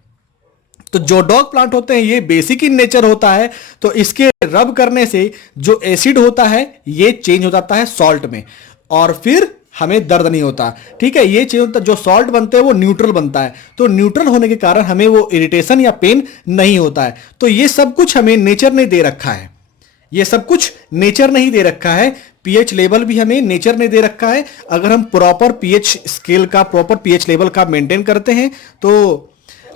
तो जो डॉग प्लांट होते हैं ये बेसिक इन नेचर होता है, तो इसके रब करने से जो एसिड होता है ये चेंज हो जाता है सॉल्ट में, और फिर हमें दर्द नहीं होता। ठीक है, ये चेंज होता है, जो सॉल्ट बनते हैं वो न्यूट्रल बनता है, तो न्यूट्रल होने के कारण हमें वो इरिटेशन या पेन नहीं होता है। तो ये सब कुछ हमें नेचर ने दे रखा है, ये सब कुछ नेचर नहीं दे रखा है। पीएच लेवल भी हमें नेचर ने दे रखा है। अगर हम प्रॉपर पीएच स्केल का, प्रॉपर पीएच लेवल का मेंटेन करते हैं तो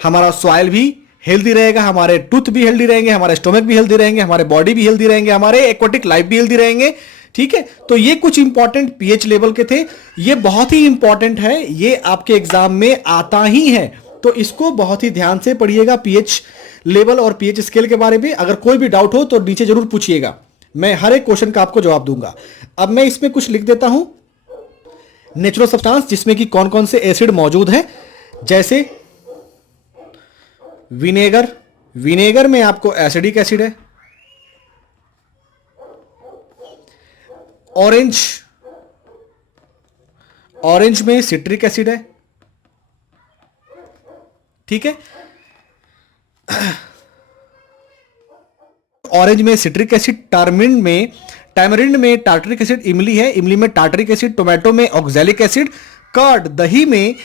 हमारा सॉइल भी हेल्दी रहेगा, हमारे टूथ भी हेल्दी रहेंगे, हमारे स्टोमक भी हेल्दी रहेंगे, हमारे बॉडी भी हेल्दी रहेंगे, हमारे एक्वाटिक लाइफ भी हेल्दी रहेंगे। ठीक है, तो ये कुछ इंपॉर्टेंट पीएच लेवल के थे, ये बहुत ही इंपॉर्टेंट है, ये आपके एग्जाम में आता ही है, तो इसको बहुत ही ध्यान से पढ़िएगा पीएच लेवल और पीएच स्केल के बारे में। अगर कोई भी डाउट हो तो नीचे जरूर पूछिएगा, मैं हर एक क्वेश्चन का आपको जवाब दूंगा। अब मैं इसमें कुछ लिख देता हूं, नेचुरल सब्सटेंस जिसमें कि कौन कौन से एसिड मौजूद है, जैसे विनेगर, विनेगर में आपको एसिडिक एसिड है। ऑरेंज, ऑरेंज में सिट्रिक एसिड है। ठीक है, ऑरेंज में सिट्रिक एसिड, टैमरिंड में टार्टरिक एसिड, इमली है, इमली में टार्टरिक एसिड, टोमेटो में ऑक्सैलिक एसिड, कर्ड दही में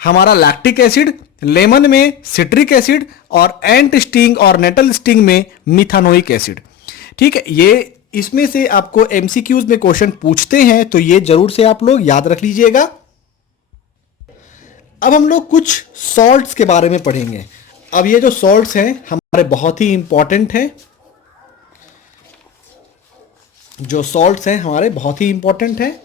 हमारा लैक्टिक एसिड, लेमन में सिट्रिक एसिड, और एंट स्टिंग और नेटल स्टिंग में मिथानोइक एसिड। ठीक है, ये इसमें से आपको एमसीक्यूज में क्वेश्चन पूछते हैं, तो ये जरूर से आप लोग याद रख लीजिएगा। अब हम लोग कुछ सॉल्ट्स के बारे में पढ़ेंगे। अब ये जो सॉल्ट्स हैं हमारे बहुत ही इंपॉर्टेंट हैं, जो सॉल्ट्स हैं हमारे बहुत ही इंपॉर्टेंट हैं।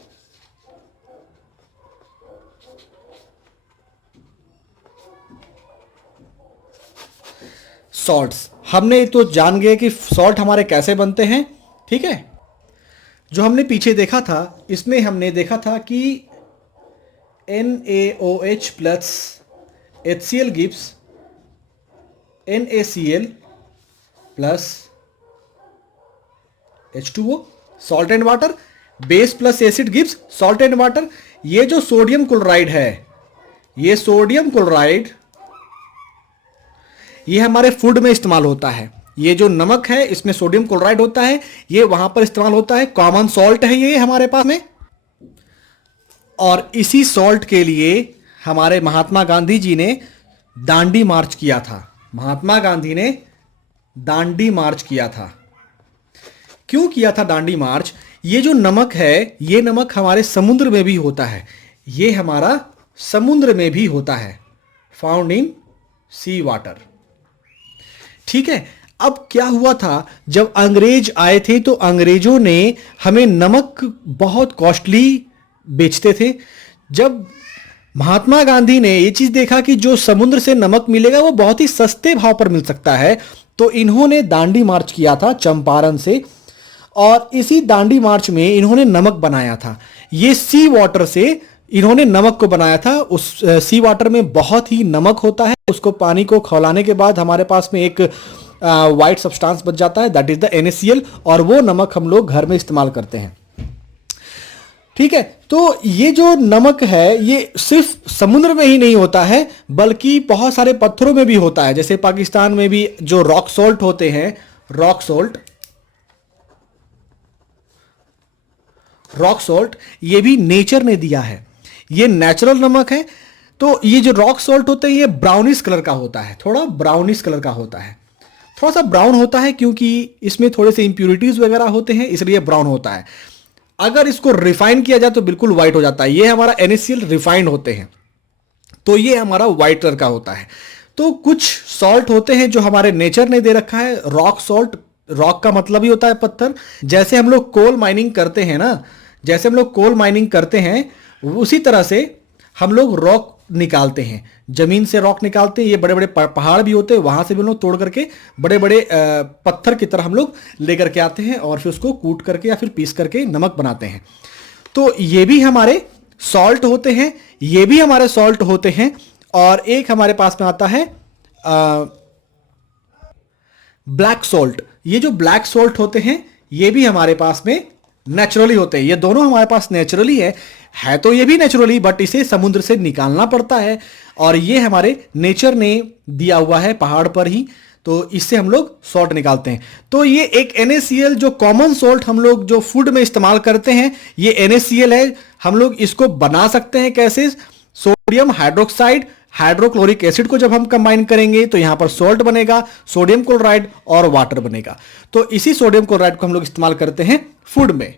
सॉल्ट्स हमने तो जान गए कि सॉल्ट हमारे कैसे बनते हैं। ठीक है, जो हमने पीछे देखा था इसमें हमने देखा था कि NaOH plus HCl gives NaCl plus H2O, salt and water. Base plus acid gives salt and water. ये जो सोडियम क्लोराइड है, ये सोडियम क्लोराइड ये हमारे फूड में इस्तेमाल होता है। ये जो नमक है इसमें सोडियम क्लोराइड होता है, ये वहां पर इस्तेमाल होता है, कॉमन सॉल्ट है ये हमारे पास में। और इसी सॉल्ट के लिए हमारे महात्मा गांधी जी ने दांडी मार्च किया था। महात्मा गांधी ने दांडी मार्च किया था। क्यों किया था दांडी मार्च? ये जो नमक है ये नमक हमारे समुद्र में भी होता है, ये हमारा समुद्र में भी होता है, फाउंड इन सी वाटर। ठीक है, अब क्या हुआ था, जब अंग्रेज आए थे तो अंग्रेजों ने हमें नमक बहुत कॉस्टली बेचते थे। जब महात्मा गांधी ने ये चीज देखा कि जो समुद्र से नमक मिलेगा वो बहुत ही सस्ते भाव पर मिल सकता है, तो इन्होंने दांडी मार्च किया था चंपारण से, और इसी दांडी मार्च में इन्होंने नमक बनाया था। ये सी वाटर से इन्होंने नमक को बनाया था। उस सी वाटर में बहुत ही नमक होता है, उसको पानी को खौलाने के बाद हमारे पास में एक वाइट सब्सटेंस बच जाता है, दैट इज द NaCl, और वो नमक हम लोग घर में इस्तेमाल करते हैं। ठीक है, तो ये जो नमक है ये सिर्फ समुद्र में ही नहीं होता है बल्कि बहुत सारे पत्थरों में भी होता है। जैसे पाकिस्तान में भी जो रॉक सॉल्ट होते हैं, रॉक सॉल्ट ये भी नेचर ने दिया है, ये नेचुरल नमक है। तो ये जो रॉक सॉल्ट होते हैं ये ब्राउनिश कलर का होता है, थोड़ा ब्राउनिश कलर का होता है, थोड़ा सा ब्राउन होता है क्योंकि इसमें थोड़े से इंप्यूरिटीज वगैरह होते हैं, इसलिए ब्राउन होता है। अगर इसको रिफाइन किया जाए तो बिल्कुल व्हाइट हो जाता है। ये हमारा NaCl रिफाइंड होते हैं, तो ये हमारा व्हाइट कलर का होता है। तो कुछ सॉल्ट होते हैं जो हमारे नेचर ने दे रखा है, रॉक सॉल्ट, रॉक का मतलब ही होता है पत्थर। जैसे हम लोग कोल माइनिंग करते हैं ना, जैसे हम लोग कोल माइनिंग करते हैं उसी तरह से हम लोग रॉक निकालते हैं, जमीन से रॉक निकालते हैं। ये बड़े बड़े पहाड़ भी होते हैं, वहां से भी हम लोग तोड़ करके बड़े बड़े पत्थर की तरह हम लोग लेकर के आते हैं और फिर उसको कूट करके या फिर पीस करके नमक बनाते हैं। तो ये भी हमारे सॉल्ट होते हैं, ये भी हमारे सॉल्ट होते हैं। और एक हमारे पास में आता है ब्लैक सॉल्ट। ये जो ब्लैक सॉल्ट होते हैं ये भी हमारे पास में नेचुरली होते हैं, ये दोनों हमारे पास नेचुरली है तो ये भी नेचुरली, बट इसे समुद्र से निकालना पड़ता है, और ये हमारे नेचर ने दिया हुआ है पहाड़ पर ही, तो इससे हम लोग सॉल्ट निकालते हैं। तो ये एक NaCl जो कॉमन सॉल्ट हम लोग जो फूड में इस्तेमाल करते हैं, ये NaCl है। हम लोग इसको बना सकते हैं कैसे? सोडियम हाइड्रोक्साइड हाइड्रोक्लोरिक एसिड को जब हम कंबाइन करेंगे तो यहां पर सॉल्ट बनेगा, सोडियम क्लोराइड और वाटर बनेगा। तो इसी सोडियम क्लोराइड को हम लोग इस्तेमाल करते हैं फूड में।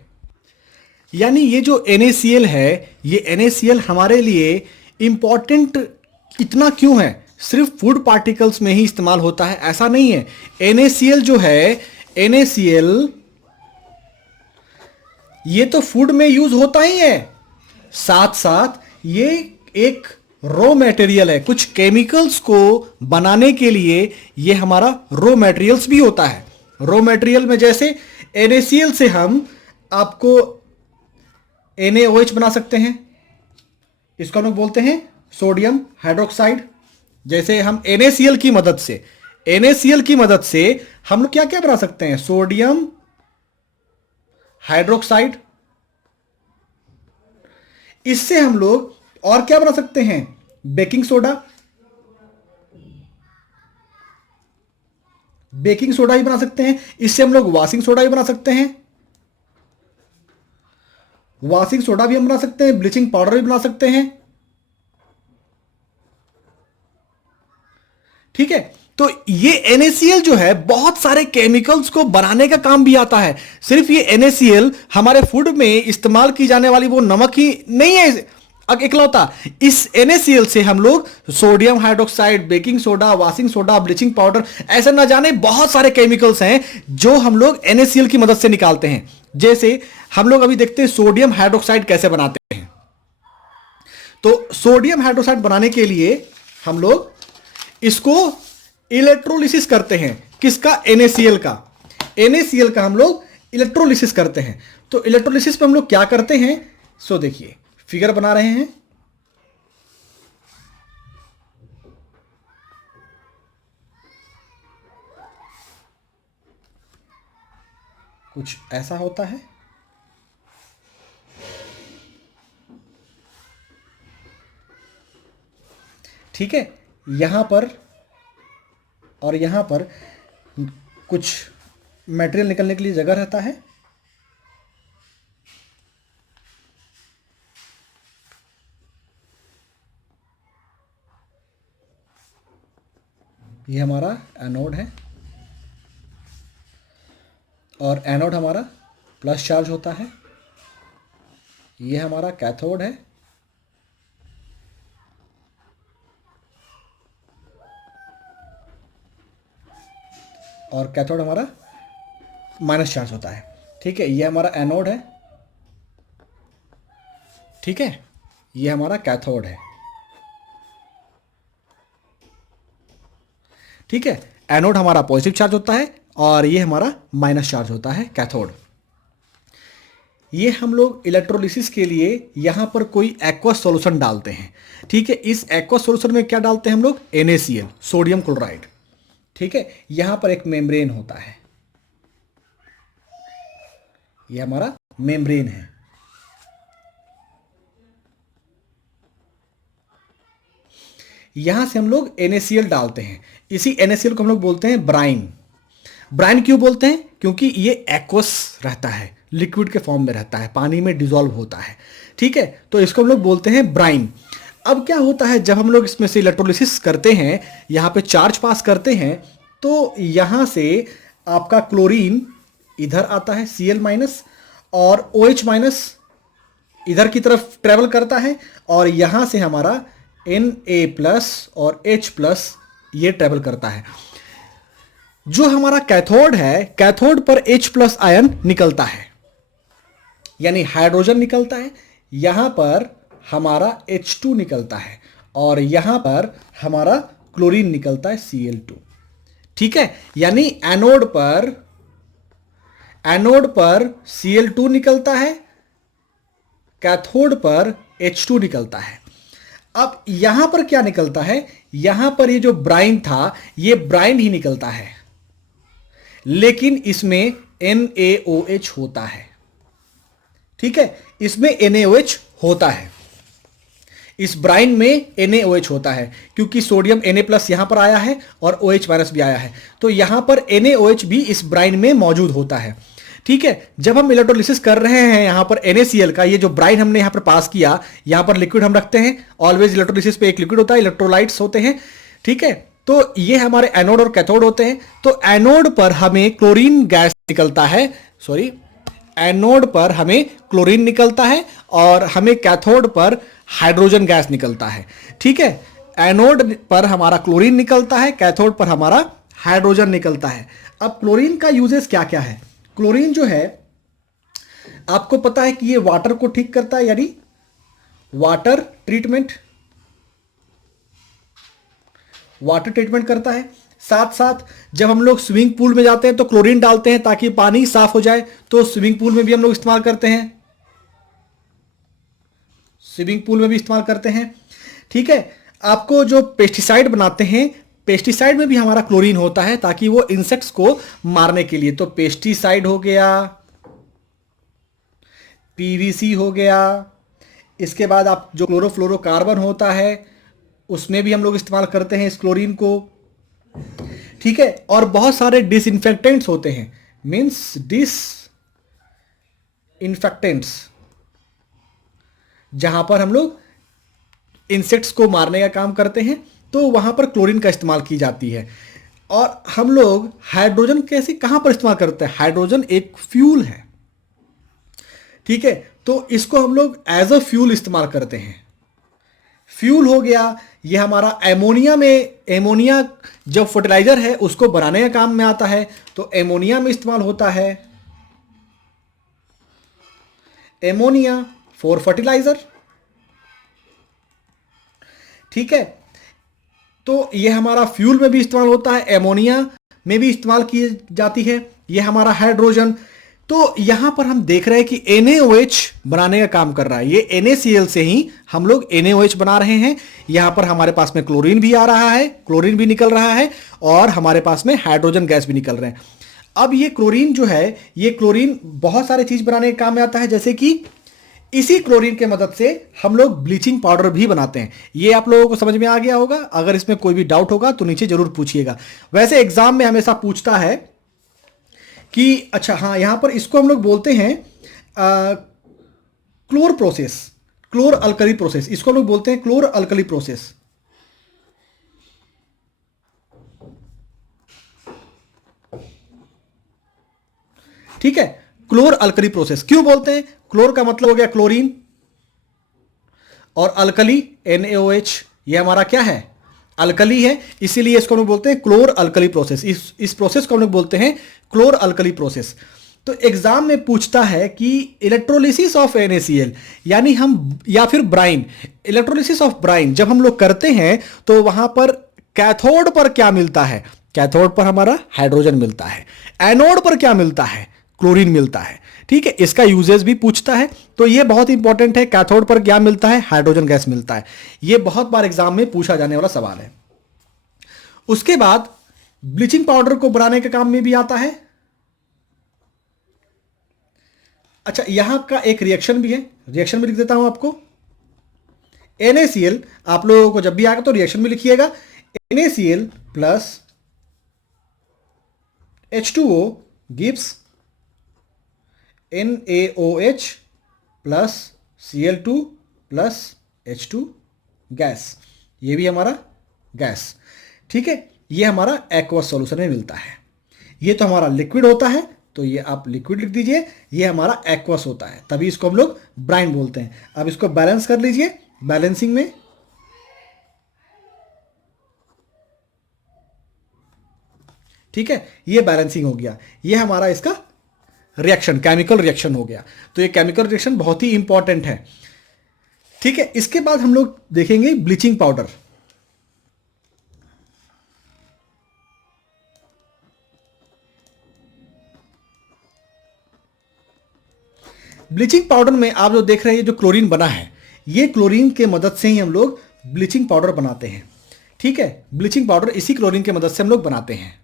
यानी ये जो NaCl है, ये NaCl हमारे लिए इंपॉर्टेंट इतना क्यों है? सिर्फ फूड पार्टिकल्स में ही इस्तेमाल होता है ऐसा नहीं है। NaCl जो है, NaCl ये तो फूड में यूज होता ही है, साथ साथ ये एक रॉ मटेरियल है। कुछ केमिकल्स को बनाने के लिए ये हमारा रॉ मटेरियल्स भी होता है। रॉ मटेरियल में जैसे NaCl से हम आपको NaOH बना सकते हैं, इसको हम लोग बोलते हैं सोडियम हाइड्रोक्साइड। जैसे हम NaCl की मदद से हम लोग क्या क्या बना सकते हैं? Sodium hydroxide. इससे हम लोग और क्या बना सकते हैं? बेकिंग सोडा ही बना सकते हैं। इससे हम लोग वॉशिंग सोडा भी बना सकते हैं, ब्लीचिंग पाउडर भी बना सकते हैं। ठीक है, तो ये NaCl जो है बहुत सारे केमिकल्स को बनाने का काम भी आता है। सिर्फ ये NaCl हमारे फूड में इस्तेमाल की जाने वाली वो नमक ही नहीं है इकलौता। इस NaCl से हम लोग sodium hydroxide, baking soda, washing soda, bleaching powder, ऐसे ना जाने बहुत सारे केमिकल्स हैं जो हम लोग NaCl की मदद से निकालते हैं। जैसे हम लोग अभी देखते हैं सोडियम हाइड्रोक्साइड कैसे बनाते हैं। तो सोडियम हाइड्रोक्साइड बनाने के लिए हम लोग इसको इलेक्ट्रोलिसिस करते हैं। किसका? NaCl का हम लोग इलेक्ट्रोलिसिस करते हैं। तो इलेक्ट्रोलिसिस पे हम लोग क्या करते हैं? सो देखिए, फिगर बना रहे हैं। कुछ ऐसा होता है। ठीक है, यहां पर और यहां पर कुछ मटेरियल निकलने के लिए जगह रहता है। ये हमारा एनोड है, और एनोड हमारा प्लस चार्ज होता है। ये हमारा कैथोड है, और कैथोड हमारा माइनस चार्ज होता है। ठीक है, ये हमारा एनोड है। ठीक है, ये हमारा कैथोड है। ठीक है, एनोड हमारा पॉजिटिव चार्ज होता है और ये हमारा माइनस चार्ज होता है कैथोड। ये हम लोग इलेक्ट्रोलिसिस के लिए यहां पर कोई एक्वस सॉल्यूशन डालते हैं। ठीक है, इस एक्वस सॉल्यूशन में क्या डालते हैं हम लोग? NaCl, sodium chloride. ठीक है, यहां पर एक मेम्ब्रेन होता है, ये हमारा मेम्ब्रेन है। यहां से हम लोग NaCl डालते हैं। इसी NaCl को हम लोग बोलते हैं ब्राइन। ब्राइन क्यों बोलते हैं? क्योंकि ये एक्वस रहता है, लिक्विड के फॉर्म में रहता है, पानी में डिसॉल्व होता है। ठीक है, तो इसको हम लोग बोलते हैं ब्राइन। अब क्या होता है, जब हम लोग इसमें से इलेक्ट्रोलिसिस करते हैं, यहाँ पे चार्ज पास करते हैं, तो यहाँ से आपका क्लोरीन इधर आता है Cl माइनस, और OH माइनस इधर की तरफ ट्रेवल करता है, और यहाँ से हमारा Na प्लस और H प्लस ये ट्रेवल करता है। जो हमारा कैथोड है, कैथोड पर H प्लस आयन निकलता है, यानी हाइड्रोजन निकलता है। यहां पर हमारा H2 निकलता है, और यहां पर हमारा क्लोरीन निकलता है Cl2। ठीक है, यानी एनोड पर Cl2 निकलता है, कैथोड पर H2 निकलता है। अब यहां पर क्या निकलता है? यहां पर ये जो ब्राइन था, ये ब्राइन ही निकलता है, लेकिन इसमें NaOH होता है। ठीक है, इसमें NaOH होता है, इस ब्राइन में NaOH होता है, क्योंकि सोडियम Na+ यहां पर आया है और OH- भी आया है, तो यहां पर NaOH भी इस ब्राइन में मौजूद होता है। ठीक है, जब हम इलेक्ट्रोलिसिस कर रहे हैं यहां पर NaCl का, ये जो ब्राइन हमने यहां पर पास किया, यहां पर लिक्विड हम रखते हैं, ऑलवेज इलेक्ट्रोलिसिस पे एक लिक्विड होता है, इलेक्ट्रोलाइट्स होते हैं। ठीक है, तो ये हमारे एनोड और कैथोड होते हैं। तो एनोड पर हमें क्लोरीन गैस निकलता है, सॉरी, एनोड पर हमें क्लोरीन निकलता है और हमें कैथोड पर हाइड्रोजन गैस निकलता है। ठीक है, एनोड पर हमारा क्लोरीन निकलता है, कैथोड पर हमारा हाइड्रोजन निकलता है। अब क्लोरीन का यूजेस क्या क्या है? क्लोरीन जो है, आपको पता है कि ये वाटर को ठीक करता है, यानी वाटर ट्रीटमेंट करता है। साथ साथ जब हम लोग स्विमिंग पूल में जाते हैं तो क्लोरीन डालते हैं ताकि पानी साफ हो जाए, तो स्विमिंग पूल में भी हम लोग इस्तेमाल करते हैं। ठीक है, आपको जो पेस्टिसाइड बनाते हैं, पेस्टिसाइड में भी हमारा क्लोरीन होता है ताकि वो इंसेक्ट्स को मारने के लिए। तो पेस्टिसाइड हो गया, PVC हो गया, इसके बाद आप जो क्लोरोफ्लोरोकार्बन होता है उसमें भी हम लोग इस्तेमाल करते हैं इस क्लोरीन को। ठीक है, और बहुत सारे डिसइंफेक्टेंट्स होते हैं, मींस डिसइंफेक्टेंट्स, जहां पर हम लोग इंसेक्ट्स को मारने का काम करते हैं, तो वहां पर क्लोरीन का इस्तेमाल की जाती है। और हम लोग हाइड्रोजन कैसे कहां पर इस्तेमाल करते हैं? हाइड्रोजन एक फ्यूल है। ठीक है, तो इसको हम लोग एज अ फ्यूल इस्तेमाल करते हैं। फ्यूल हो गया, ये हमारा एमोनिया जब फर्टिलाइजर है उसको बनाने का काम में आता है, तो एमोनिया में इस्तेमाल होता है, एमोनिया फॉर फर्टिलाइजर। ठीक है, तो ये हमारा फ्यूल में भी इस्तेमाल होता है, एमोनिया में भी इस्तेमाल की जाती है, ये हमारा हाइड्रोजन। तो यहां पर हम देख रहे हैं कि NaOH बनाने का काम कर रहा है, ये NaCl से ही हम लोग NaOH बना रहे हैं। यहां पर हमारे पास में क्लोरीन भी आ रहा है, क्लोरीन भी निकल रहा है, और हमारे पास में हाइड्रोजन गैस भी निकल रहे हैं। अब ये क्लोरीन जो है, ये क्लोरीन बहुत सारे चीज बनाने के काम में आता है, जैसे कि इसी क्लोरीन के मदद से हम लोग ब्लीचिंग पाउडर भी बनाते हैं। ये आप लोगों को समझ में आ गया होगा। अगर इसमें कोई भी डाउट होगा तो नीचे जरूर पूछिएगा। वैसे एग्जाम में हमेशा पूछता है कि अच्छा हाँ, यहां पर इसको हम लोग बोलते हैं क्लोर प्रोसेस, क्लोर अल्कली प्रोसेस, इसको हम लोग बोलते हैं क्लोर अल्कली प्रोसेस। ठीक है, क्लोर अल्कली प्रोसेस क्यों बोलते हैं? क्लोर का मतलब हो गया क्लोरीन, और अल्कली NaOH, ये हमारा क्या है? अल्कली है, इसीलिए इसको हम लोग बोलते हैं क्लोर अल्कली प्रोसेस। इस प्रोसेस को हम लोग बोलते हैं क्लोर अल्कली प्रोसेस। तो एग्जाम में पूछता है कि इलेक्ट्रोलिसिस ऑफ NaCl, यानी हम, या फिर ब्राइन, इलेक्ट्रोलिसिस ऑफ ब्राइन जब हम लोग करते हैं तो वहां पर कैथोड पर क्या मिलता है? कैथोड पर हमारा हाइड्रोजन मिलता है। एनोड पर क्या मिलता है? क्लोरीन मिलता है। ठीक है, इसका यूजेस भी पूछता है, तो ये बहुत इंपॉर्टेंट है। कैथोड पर क्या मिलता है? हाइड्रोजन गैस मिलता है। ये बहुत बार एग्जाम में पूछा जाने वाला सवाल है। उसके बाद ब्लीचिंग पाउडर को बनाने के काम में भी आता है। अच्छा, यहां का एक रिएक्शन भी है, रिएक्शन भी लिख देता हूं आपको। NaCl, आप लोगों को जब भी आएगा तो रिएक्शन भी लिखिएगा। NaCl plus H2O gives NaOH plus Cl2 plus H2 gas, ये भी हमारा गैस। ठीक है, ये हमारा एक्वस सॉल्यूशन में मिलता है। ये तो हमारा लिक्विड होता है, तो ये आप लिक्विड लिख दीजिए, ये हमारा एक्वस होता है, तभी इसको हम लोग ब्राइन बोलते हैं। अब इसको बैलेंस कर लीजिए, बैलेंसिंग में ठीक है, ये बैलेंसिंग हो गया, ये हमारा इसका रिएक्शन, केमिकल रिएक्शन हो गया। तो ये केमिकल रिएक्शन बहुत ही इंपॉर्टेंट है। ठीक है, इसके बाद हम लोग देखेंगे ब्लीचिंग पाउडर। ब्लीचिंग पाउडर में आप जो देख रहे हैं, जो क्लोरीन बना है, ये क्लोरीन के मदद से ही हम लोग ब्लीचिंग पाउडर बनाते हैं। ठीक है, ब्लीचिंग पाउडर इसी क्लोरीन के मदद से हम लोग बनाते हैं।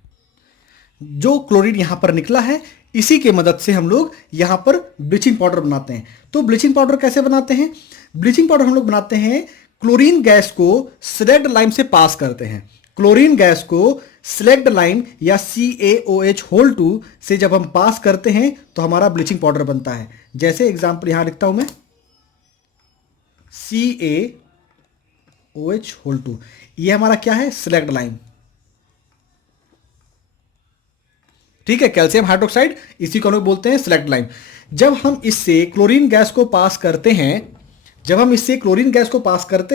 जो क्लोरीन यहां पर निकला है, इसी के मदद से हम लोग यहां पर ब्लीचिंग पाउडर बनाते हैं। तो ब्लीचिंग पाउडर कैसे बनाते हैं? ब्लीचिंग पाउडर हम लोग बनाते हैं, क्लोरीन गैस को स्लैग्ड लाइम से पास करते हैं। क्लोरीन गैस को स्लैग्ड लाइम या CaOH2 से जब हम पास करते हैं तो हमारा ब्लीचिंग पाउडर बनता है। जैसे एग्जांपल यहां लिखता हूं मैं, CaOH2, ये हमारा क्या है? Slagged lime. ठीक है, कैल्शियम हाइड्रोक्साइड, इसी को हम लोग बोलते हैं स्लैग्ड लाइम। जब हम इससे क्लोरीन गैस को पास करते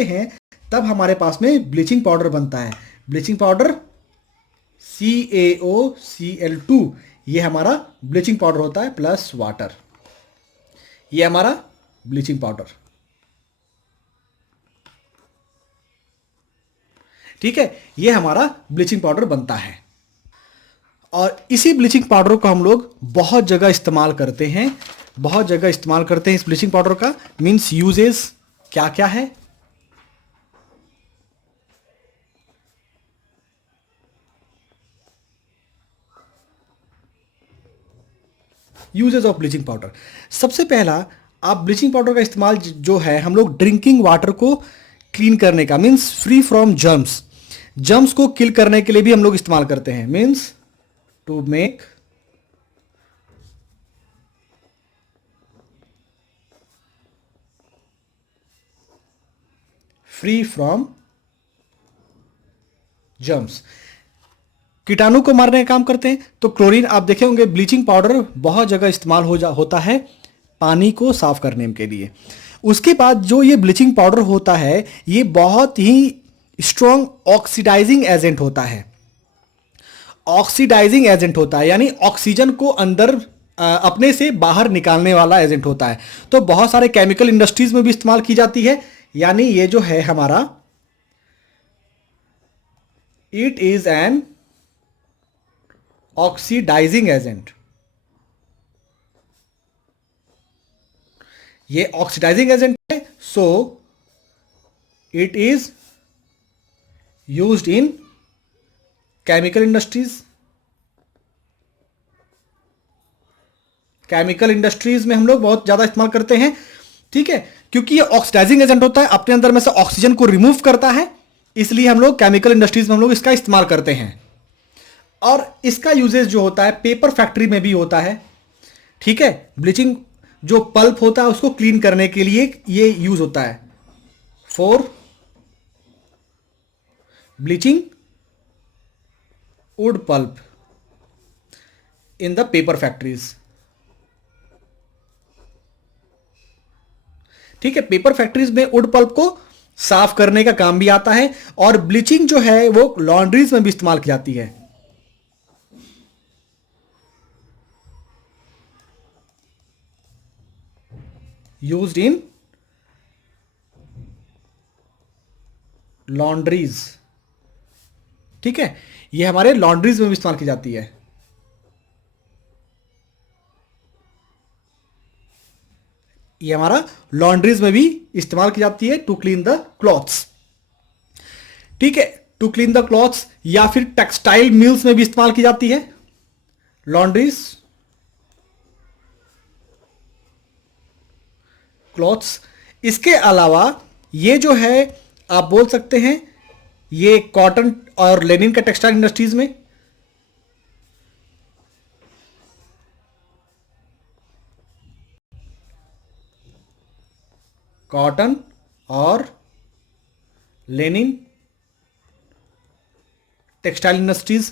हैं, तब हमारे पास में ब्लीचिंग पाउडर बनता है। ब्लीचिंग पाउडर CaOCl2, ये हमारा ब्लीचिंग पाउडर होता है, प्लस वाटर, ये हमारा ब्लीचिंग पाउडर। ठीक है, ये हमारा ब्लीचिंग पाउडर बनता है। और इसी ब्लीचिंग पाउडर को हम लोग बहुत जगह इस्तेमाल करते हैं, इस ब्लीचिंग पाउडर का मीन्स यूजेस क्या क्या है? यूजेस ऑफ ब्लीचिंग पाउडर, सबसे पहला, आप ब्लीचिंग पाउडर का इस्तेमाल जो है हम लोग ड्रिंकिंग वाटर को क्लीन करने का, मीन्स फ्री फ्रॉम जर्म्स को किल करने के लिए भी हम लोग इस्तेमाल करते हैं। Means to make free from germs, कीटाणु को मारने का काम करते हैं। तो क्लोरीन, आप देखे होंगे ब्लीचिंग पाउडर बहुत जगह इस्तेमाल होता है पानी को साफ करने के लिए। उसके बाद जो ये ब्लीचिंग पाउडर होता है, ये बहुत ही स्ट्रॉन्ग ऑक्सीडाइजिंग एजेंट होता है। यानी ऑक्सीजन को अंदर अपने से बाहर निकालने वाला एजेंट होता है। तो बहुत सारे केमिकल इंडस्ट्रीज में भी इस्तेमाल की जाती है। यानी ये जो है हमारा, it is an oxidising agent, ये ऑक्सीडाइजिंग एजेंट है। So it is used in chemical industries में हम लोग बहुत ज्यादा इस्तेमाल करते हैं। ठीक है, क्योंकि ये ऑक्सीडाइजिंग एजेंट होता है, अपने अंदर में से ऑक्सीजन को रिमूव करता है, इसलिए हम लोग केमिकल इंडस्ट्रीज में हम लोग इसका इस्तेमाल करते हैं। और इसका यूजेस जो होता है पेपर फैक्ट्री में भी होता है। ठीक है, ब्लीचिंग जो पल्प होता है उसको क्लीन करने के लिए ये यूज होता है, for bleaching wood pulp in the paper factories. ठीक है, पेपर फैक्ट्रीज में वुड पल्प को साफ करने का काम भी आता है। और ब्लीचिंग जो है वो लॉन्ड्रीज में भी इस्तेमाल की जाती है। Used in laundries. ठीक है, ये हमारे लॉन्ड्रीज में भी इस्तेमाल की जाती है। ये हमारा लॉन्ड्रीज में भी इस्तेमाल की जाती है टू क्लीन द क्लॉथ्स। ठीक है, टू क्लीन द क्लॉथ्स, या फिर टेक्सटाइल मिल्स में भी इस्तेमाल की जाती है लॉन्ड्रीज, क्लॉथ्स। इसके अलावा ये जो है आप बोल सकते हैं, ये कॉटन और लेनिन का टेक्सटाइल इंडस्ट्रीज में, कॉटन और लेनिन टेक्सटाइल इंडस्ट्रीज।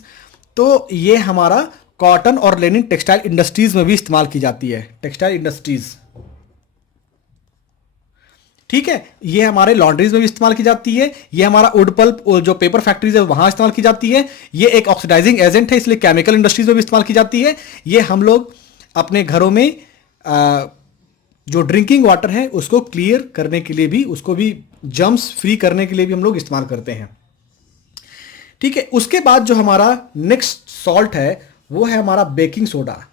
तो ये हमारा कॉटन और लेनिन टेक्सटाइल इंडस्ट्रीज में भी इस्तेमाल की जाती है, टेक्सटाइल इंडस्ट्रीज। ठीक है, ये हमारे लॉन्ड्रीज में भी इस्तेमाल की जाती है। ये हमारा वुड पल्प जो पेपर फैक्ट्रीज है वहां इस्तेमाल की जाती है। ये एक ऑक्सीडाइजिंग एजेंट है, इसलिए केमिकल इंडस्ट्रीज में भी इस्तेमाल की जाती है। ये हम लोग अपने घरों में जो ड्रिंकिंग वाटर है उसको क्लियर करने के लिए भी, उसको भी जर्म्स फ्री करने के लिए भी हम लोग इस्तेमाल करते हैं। ठीक है, उसके बाद जो हमारा नेक्स्ट सॉल्ट है वो है हमारा बेकिंग सोडा।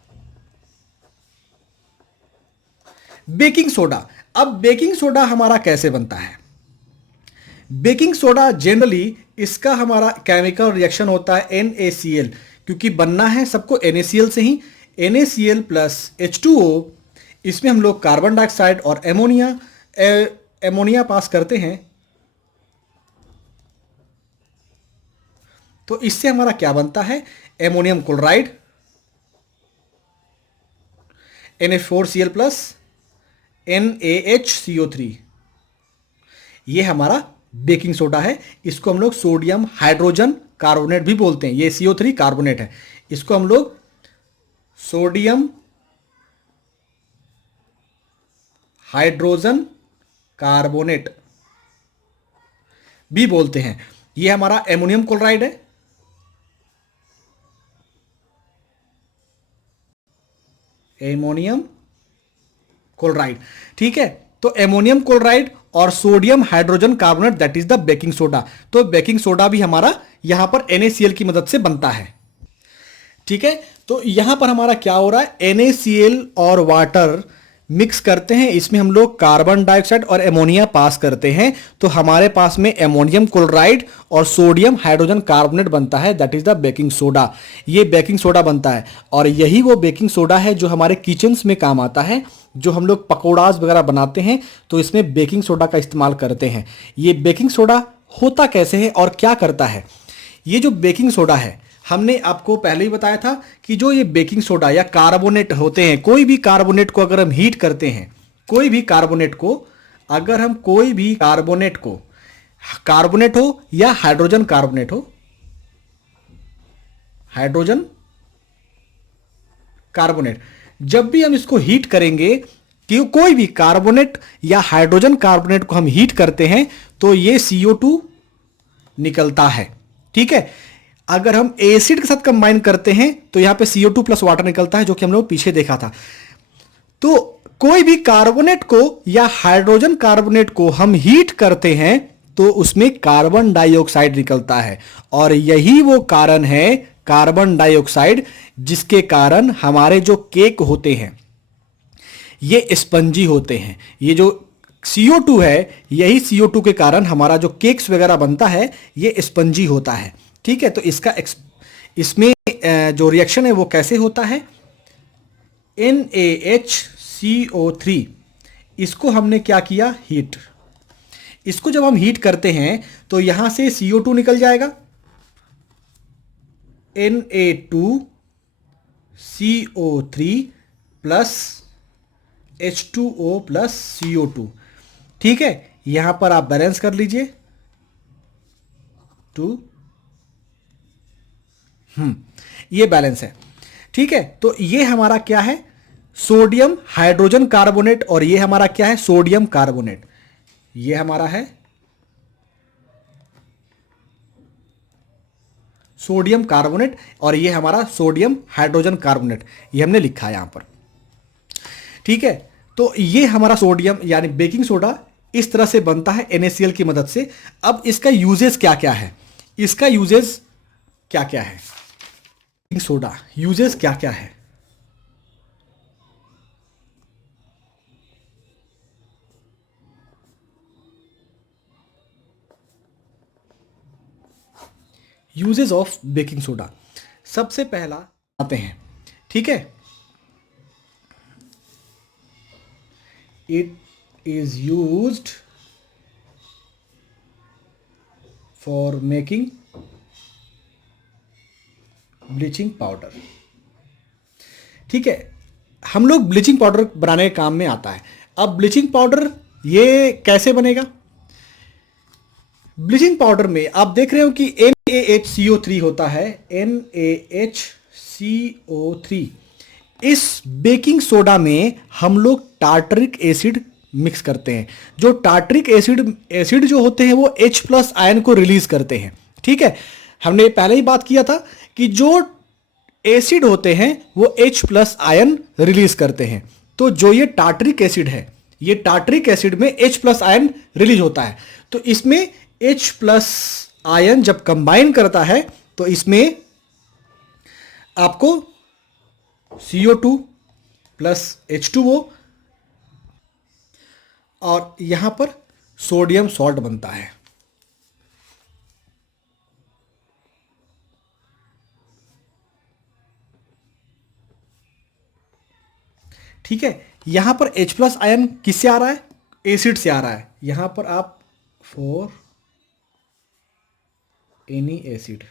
बेकिंग सोडा, अब बेकिंग सोडा हमारा कैसे बनता है? बेकिंग सोडा जनरली इसका हमारा केमिकल रिएक्शन होता है NaCl, क्योंकि बनना है सबको NaCl से ही। NaCl प्लस H2O, इसमें हम लोग कार्बन डाइऑक्साइड और एमोनिया पास करते हैं, तो इससे हमारा क्या बनता है, ammonium chloride, NH4Cl plus NaHCO3। ये हमारा बेकिंग सोडा है। इसको हम लोग सोडियम हाइड्रोजन कार्बोनेट भी बोलते हैं। ये CO3 कार्बोनेट है, इसको हम लोग सोडियम हाइड्रोजन कार्बोनेट भी बोलते हैं। ये हमारा एमोनियम क्लोराइड है, एमोनियम क्लोराइड। ठीक है, तो एमोनियम क्लोराइड और sodium hydrogen carbonate, that is the baking soda. तो बेकिंग सोडा भी हमारा यहां पर NaCl की मदद से बनता है। ठीक है, तो यहां पर हमारा क्या हो रहा है, NaCl और वाटर मिक्स करते हैं, इसमें हम लोग कार्बन डाइऑक्साइड और एमोनिया पास करते हैं, तो हमारे पास में एमोनियम क्लोराइड और सोडियम हाइड्रोजन कार्बोनेट बनता है, that is the baking soda. ये बेकिंग सोडा बनता है, और यही वो बेकिंग सोडा है जो हमारे किचन्स में काम आता है। जो हम लोग पकौड़ाज वगैरह बनाते हैं तो इसमें बेकिंग सोडा का इस्तेमाल करते हैं। ये बेकिंग सोडा होता कैसे है और क्या करता है? ये जो बेकिंग सोडा है, हमने आपको पहले ही बताया था कि जो ये बेकिंग सोडा या कार्बोनेट होते हैं, कोई भी कार्बोनेट को अगर हम हीट करते हैं, कोई भी कार्बोनेट को अगर हम कोई भी कार्बोनेट को, कार्बोनेट हो या हाइड्रोजन कार्बोनेट हो, हाइड्रोजन कार्बोनेट, जब भी हम इसको हीट करेंगे, कि कोई भी कार्बोनेट या हाइड्रोजन कार्बोनेट को हम हीट करते हैं तो ये CO2 निकलता है। ठीक है, अगर हम एसिड के साथ कंबाइन करते हैं तो यहां पे CO2 प्लस वाटर निकलता है, जो कि हम लोग पीछे देखा था। तो कोई भी कार्बोनेट को या हाइड्रोजन कार्बोनेट को हम हीट करते हैं तो उसमें कार्बन डाइऑक्साइड निकलता है, और यही वो कारण है, कार्बन डाइऑक्साइड, जिसके कारण हमारे जो केक होते हैं ये स्पंजी होते हैं। ये जो CO2 है, यही CO2 के कारण हमारा जो केक्स वगैरह बनता है ये स्पंजी होता है। ठीक है, तो इसमें जो रिएक्शन है वो कैसे होता है, NaHCO3, इसको हमने क्या किया, हीट। इसको जब हम हीट करते हैं तो यहां से CO2 निकल जाएगा, Na2CO3 plus H2O plus CO2। ठीक है, यहां पर आप बैलेंस कर लीजिए, 2, ये बैलेंस है। ठीक है, तो ये हमारा क्या है, सोडियम हाइड्रोजन कार्बोनेट, और ये हमारा क्या है, सोडियम कार्बोनेट। ये हमारा है सोडियम कार्बोनेट, और ये हमारा सोडियम हाइड्रोजन कार्बोनेट, ये हमने लिखा है यहां पर। ठीक है, तो ये हमारा सोडियम यानी बेकिंग सोडा इस तरह से बनता है NaCl की मदद से। अब इसका यूजेस क्या क्या है, इसका यूजेस क्या क्या है, बेकिंग सोडा यूजेस क्या क्या है? यूजेस ऑफ बेकिंग सोडा, सबसे पहला आते हैं। ठीक है, it is used for making bleaching powder. ठीक है, हम लोग ब्लीचिंग पाउडर बनाने के काम में आता है। अब ब्लीचिंग पाउडर ये कैसे बनेगा? ब्लीचिंग पाउडर में आप देख रहे हो कि NaHCO3 होता है, NaHCO3। इस बेकिंग सोडा में हम लोग टार्टरिक एसिड मिक्स करते हैं। जो टार्टरिक एसिड जो होते हैं वो H प्लस आयन को रिलीज करते हैं। ठीक है, हमने पहले ही बात किया था कि जो एसिड होते हैं वो H प्लस आयन रिलीज करते हैं। तो जो ये टार्टरिक एसिड है, ये टार्टरिक एसिड में H प्लस आयन रिलीज होता है। तो इसमें H प्लस आयन जब कंबाइन करता है तो इसमें आपको CO2 प्लस H2O और यहां पर सोडियम सॉल्ट बनता है। ठीक है, यहां पर H प्लस आयन किससे आ रहा है? एसिड से आ रहा है। यहां पर आप फॉर एनी एसिड,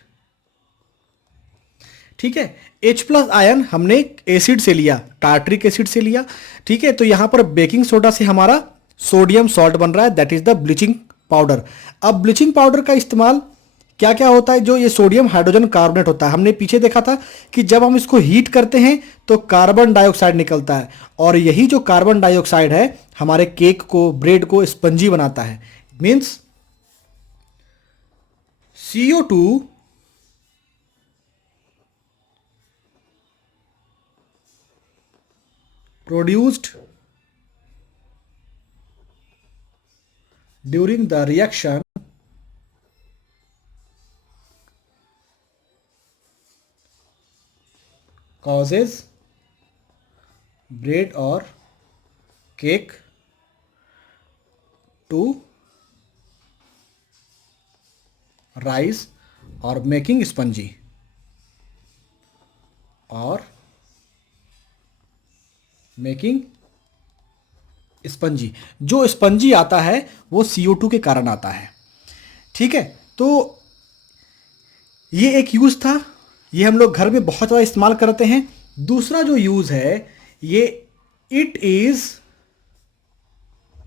ठीक है, H प्लस आयन हमने एसिड से लिया, टार्ट्रिक एसिड से लिया, ठीक है। तो यहां पर बेकिंग सोडा से हमारा सोडियम सॉल्ट बन रहा है, that is the bleaching powder. अब ब्लीचिंग पाउडर का इस्तेमाल क्या क्या होता है? जो ये सोडियम हाइड्रोजन कार्बोनेट होता है, हमने पीछे देखा था कि जब हम इसको हीट करते हैं तो कार्बन डाइऑक्साइड निकलता है, और यही जो कार्बन डाइऑक्साइड है हमारे केक को, ब्रेड को स्पंजी बनाता है। Means CO2 produced during the reaction causes bread or cake to rise or making spongy, और मेकिंग स्पंजी। जो स्पंजी आता है वो CO2 के कारण आता है, ठीक है। तो ये एक यूज था, ये हम लोग घर में बहुत ज़्यादा इस्तेमाल करते हैं। दूसरा जो यूज है ये, it is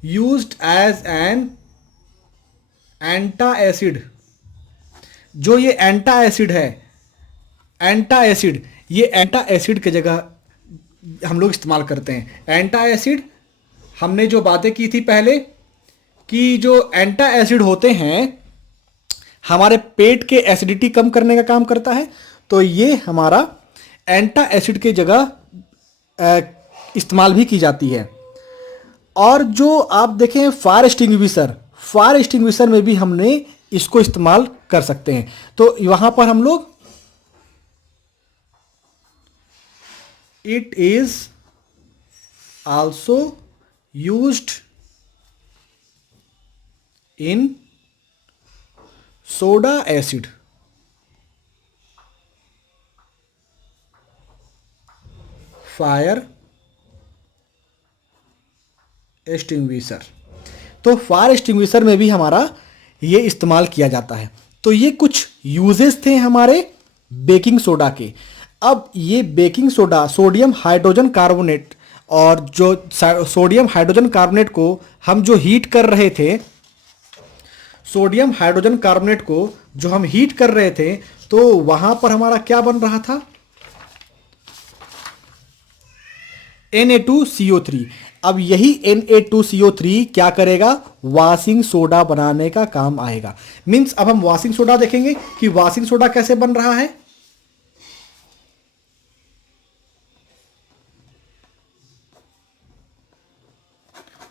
used as an antacid. जो ये एंटा एसिड है, एंटा एसिड, ये एंटा एसिड की जगह हम लोग इस्तेमाल करते हैं। एंटा एसिड, हमने जो बातें की थी पहले कि जो एंटा एसिड होते हैं हमारे पेट के एसिडिटी कम करने का काम करता है, तो ये हमारा एंटा एसिड की जगह इस्तेमाल भी की जाती है। और जो आप देखें फायर एक्सटिंग्विशर, फायर एक्सटिंग्विशर में भी हमने इसको इस्तेमाल कर सकते हैं। तो वहां पर हम लोग it is also used in soda acid, fire extinguisher. तो फायर एक्सटिंग्विशर में भी हमारा ये इस्तेमाल किया जाता है। तो ये कुछ यूजेस थे हमारे बेकिंग सोडा के। अब ये baking soda sodium hydrogen carbonate, और जो सोडियम हाइड्रोजन कार्बोनेट को हम जो हीट कर रहे थे, सोडियम हाइड्रोजन कार्बोनेट को जो हम हीट कर रहे थे, तो वहां पर हमारा क्या बन रहा था? Na2CO3। अब यही Na2CO3 क्या करेगा? वॉशिंग सोडा बनाने का काम आएगा। मींस अब हम वॉशिंग सोडा देखेंगे कि वॉशिंग सोडा कैसे बन रहा है।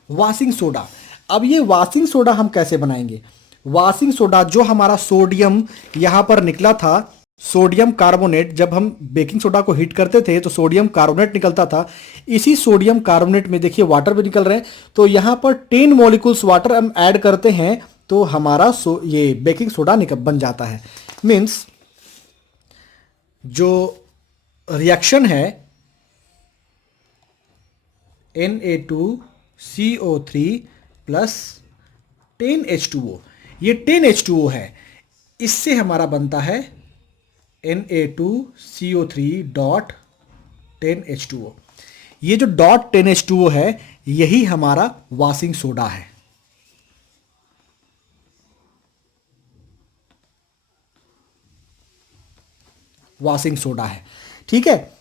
वॉशिंग सोडा, अब ये वॉशिंग सोडा हम कैसे बनाएंगे? वॉशिंग सोडा, जो हमारा सोडियम यहां पर निकला था, सोडियम कार्बोनेट, जब हम बेकिंग सोडा को हीट करते थे तो सोडियम कार्बोनेट निकलता था। इसी सोडियम कार्बोनेट में देखिए वाटर भी निकल रहे हैं, तो यहां पर 10 मॉलिक्यूल्स वाटर हम ऐड करते हैं तो हमारा ये बेकिंग सोडा बन जाता है। मीन्स जो रिएक्शन है Na2CO3 प्लस 10H2O, ये 10H2O है, इससे हमारा बनता है Na2CO3 डॉट 10H2O। ये जो डॉट 10H2O है यही हमारा वॉशिंग सोडा है। वॉशिंग सोडा है, ठीक है।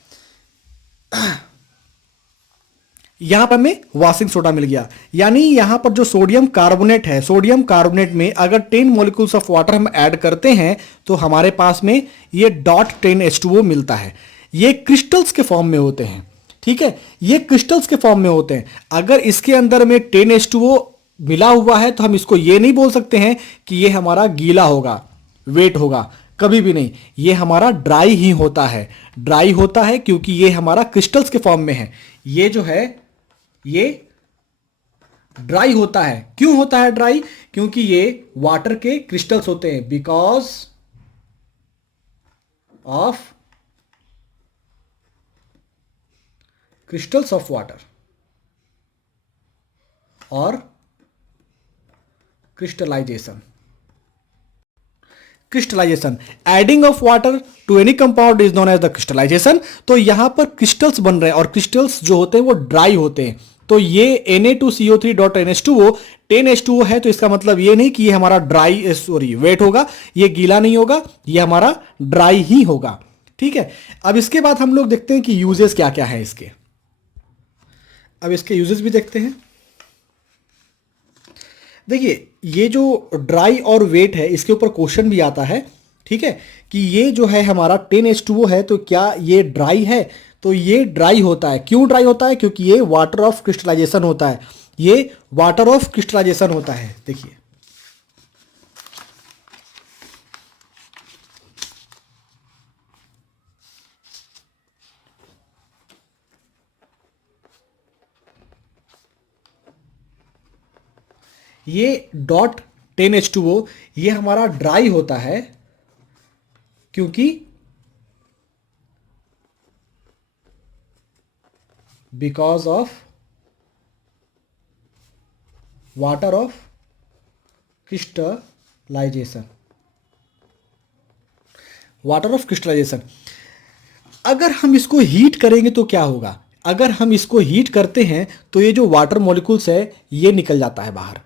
यहां पर हमें वॉशिंग सोडा मिल गया, यानी यहां पर जो सोडियम कार्बोनेट है, सोडियम कार्बोनेट में अगर 10 मॉलिक्यूल्स ऑफ वाटर हम ऐड करते हैं तो हमारे पास में ये डॉट 10H2O मिलता है। ये क्रिस्टल्स के फॉर्म में होते हैं, ठीक है, ये क्रिस्टल्स के फॉर्म में होते हैं। अगर इसके अंदर में 10H2O मिला हुआ है तो हम इसको ये नहीं बोल सकते हैं कि ये हमारा गीला होगा, वेट होगा, कभी भी नहीं। ये हमारा ड्राई ही होता है, ड्राई होता है क्योंकि ये हमारा क्रिस्टल्स के फॉर्म में है। ये जो है ये ड्राई होता है। क्यों होता है ड्राई? क्योंकि ये वाटर के क्रिस्टल्स होते हैं, because of crystals of water or crystallization. Crystallisation, adding of water to any compound is known as the crystallisation. तो यहां पर क्रिस्टल्स बन रहे हैं और क्रिस्टल्स जो होते हैं वो ड्राई होते हैं. तो ये Na2CO3.NH2O 10H2O है. तो इसका मतलब ये नहीं कि ये हमारा ड्राई सॉरी वेट होगा, ये गीला नहीं होगा, ये हमारा ड्राई ही होगा. ठीक है. अब इसके बाद हम लोग देखते हैं कि यूजेस क्या क्या है इसके. अब इसके यूजेस भी देखते हैं. देखिए, ये जो ड्राई और वेट है इसके ऊपर क्वेश्चन भी आता है. ठीक है, कि ये जो है हमारा 10H2O है, तो क्या ये ड्राई है? तो ये ड्राई होता है. क्यों ड्राई होता है? क्योंकि ये वाटर ऑफ क्रिस्टलाइजेशन होता है. ये वाटर ऑफ क्रिस्टलाइजेशन होता है. देखिए, ये डॉट 10H2O ये हमारा ड्राई होता है क्योंकि because of water of crystallisation. Water of crystallisation. अगर हम इसको हीट करेंगे तो क्या होगा? अगर हम इसको हीट करते हैं तो ये जो वाटर मॉलिक्यूल्स है ये निकल जाता है बाहर.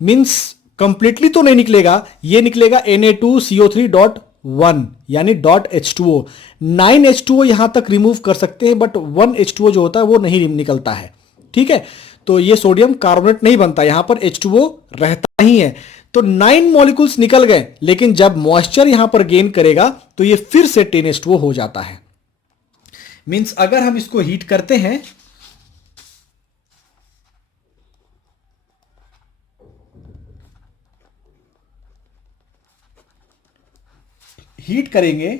मीन्स कंप्लीटली तो नहीं निकलेगा, ये निकलेगा Na2CO3.1 यानी .H2O. 9H2O यहां तक रिमूव कर सकते हैं, बट 1H2O जो होता है वो नहीं निकलता है. ठीक है, तो ये सोडियम कार्बोनेट नहीं बनता, यहां पर H2O रहता ही है. तो 9 मॉलिक्यूल्स निकल गए, लेकिन जब मॉइस्चर यहां पर गेन करेगा तो ये फिर से 10H2O हो जाता है. मीन्स अगर हम इसको हीट करते हैं, हीट करेंगे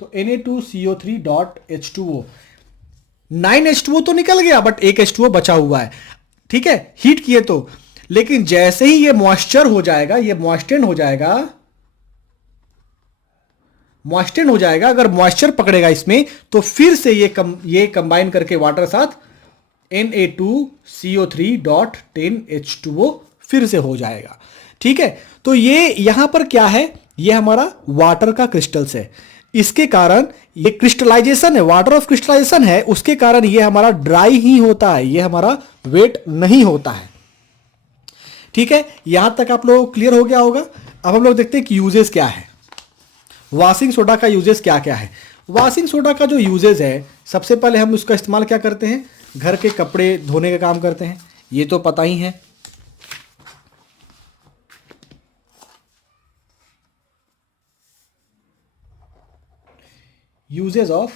तो Na2CO3.H2O 9H2O तो निकल गया, बट एक H2O बचा हुआ है. ठीक है, हीट किए तो. लेकिन जैसे ही ये मॉइस्चर हो जाएगा, ये मॉइस्टेन हो जाएगा, मॉइस्टेन हो जाएगा, अगर मॉइस्चर पकड़ेगा इसमें तो फिर से ये कंबाइन करके वाटर साथ Na2CO3.10H2O फिर से हो जाएगा. ठीक है, तो ये यहां पर क्या है? ये हमारा वाटर का क्रिस्टल्स है. इसके कारण ये क्रिस्टलाइजेशन है, वाटर ऑफ क्रिस्टलाइजेशन है, उसके कारण ये हमारा ड्राई ही होता है, ये हमारा वेट नहीं होता है. ठीक है, यहां तक आप लोग क्लियर हो गया होगा. अब हम लोग देखते हैं कि यूजेस क्या है. वॉशिंग सोडा का यूजेस क्या क्या है. वॉशिंग सोडा का जो यूजेस है, सबसे पहले हम उसका इस्तेमाल क्या करते हैं? घर के कपड़े धोने का काम करते हैं, ये तो पता ही है. Uses of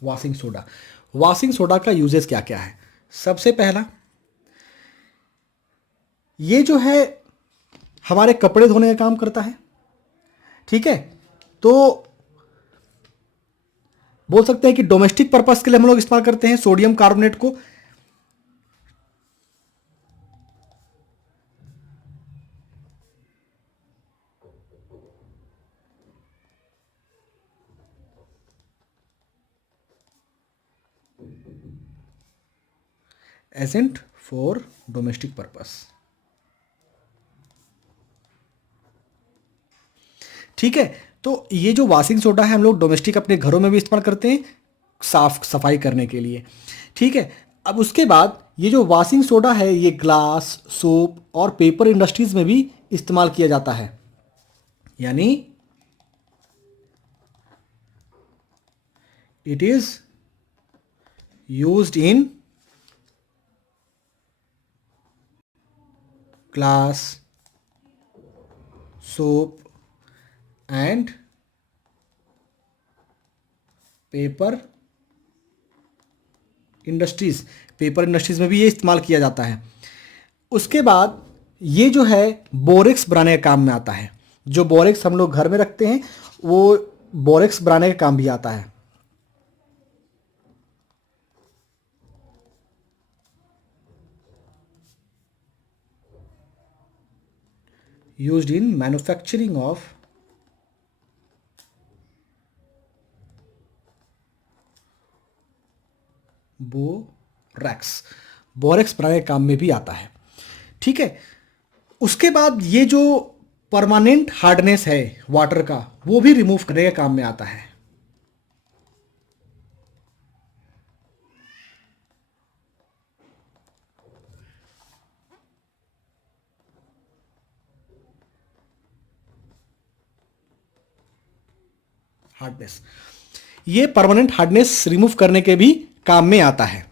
washing soda. Washing soda का यूजेस क्या क्या है? सबसे पहला, ये जो है हमारे कपड़े धोने का काम करता है. ठीक है, तो बोल सकते हैं कि डोमेस्टिक पर्पस के लिए हम लोग इस्तेमाल करते हैं सोडियम कार्बोनेट को. Agent for domestic purpose. ठीक है, तो ये जो वॉशिंग सोडा है हम लोग डोमेस्टिक अपने घरों में भी इस्तेमाल करते हैं साफ सफाई करने के लिए. ठीक है, अब उसके बाद ये जो वॉशिंग सोडा है ये ग्लास, सोप और पेपर इंडस्ट्रीज में भी इस्तेमाल किया जाता है. यानी it is used in glass, soap and paper industries. Paper industries में भी ये इस्तेमाल किया जाता है. उसके बाद ये जो है बोरेक्स बनाने के काम में आता है. जो बोरेक्स हम लोग घर में रखते हैं वो बोरेक्स बनाने का काम भी आता है. Used in manufacturing of borax. Borax बनाने के काम में भी आता है। ठीक है, उसके बाद ये जो परमानेंट हार्डनेस है वाटर का, वो भी रिमूव करने के काम में आता है। हार्डनेस, ये परमानेंट हार्डनेस रिमूव करने के भी काम में आता है।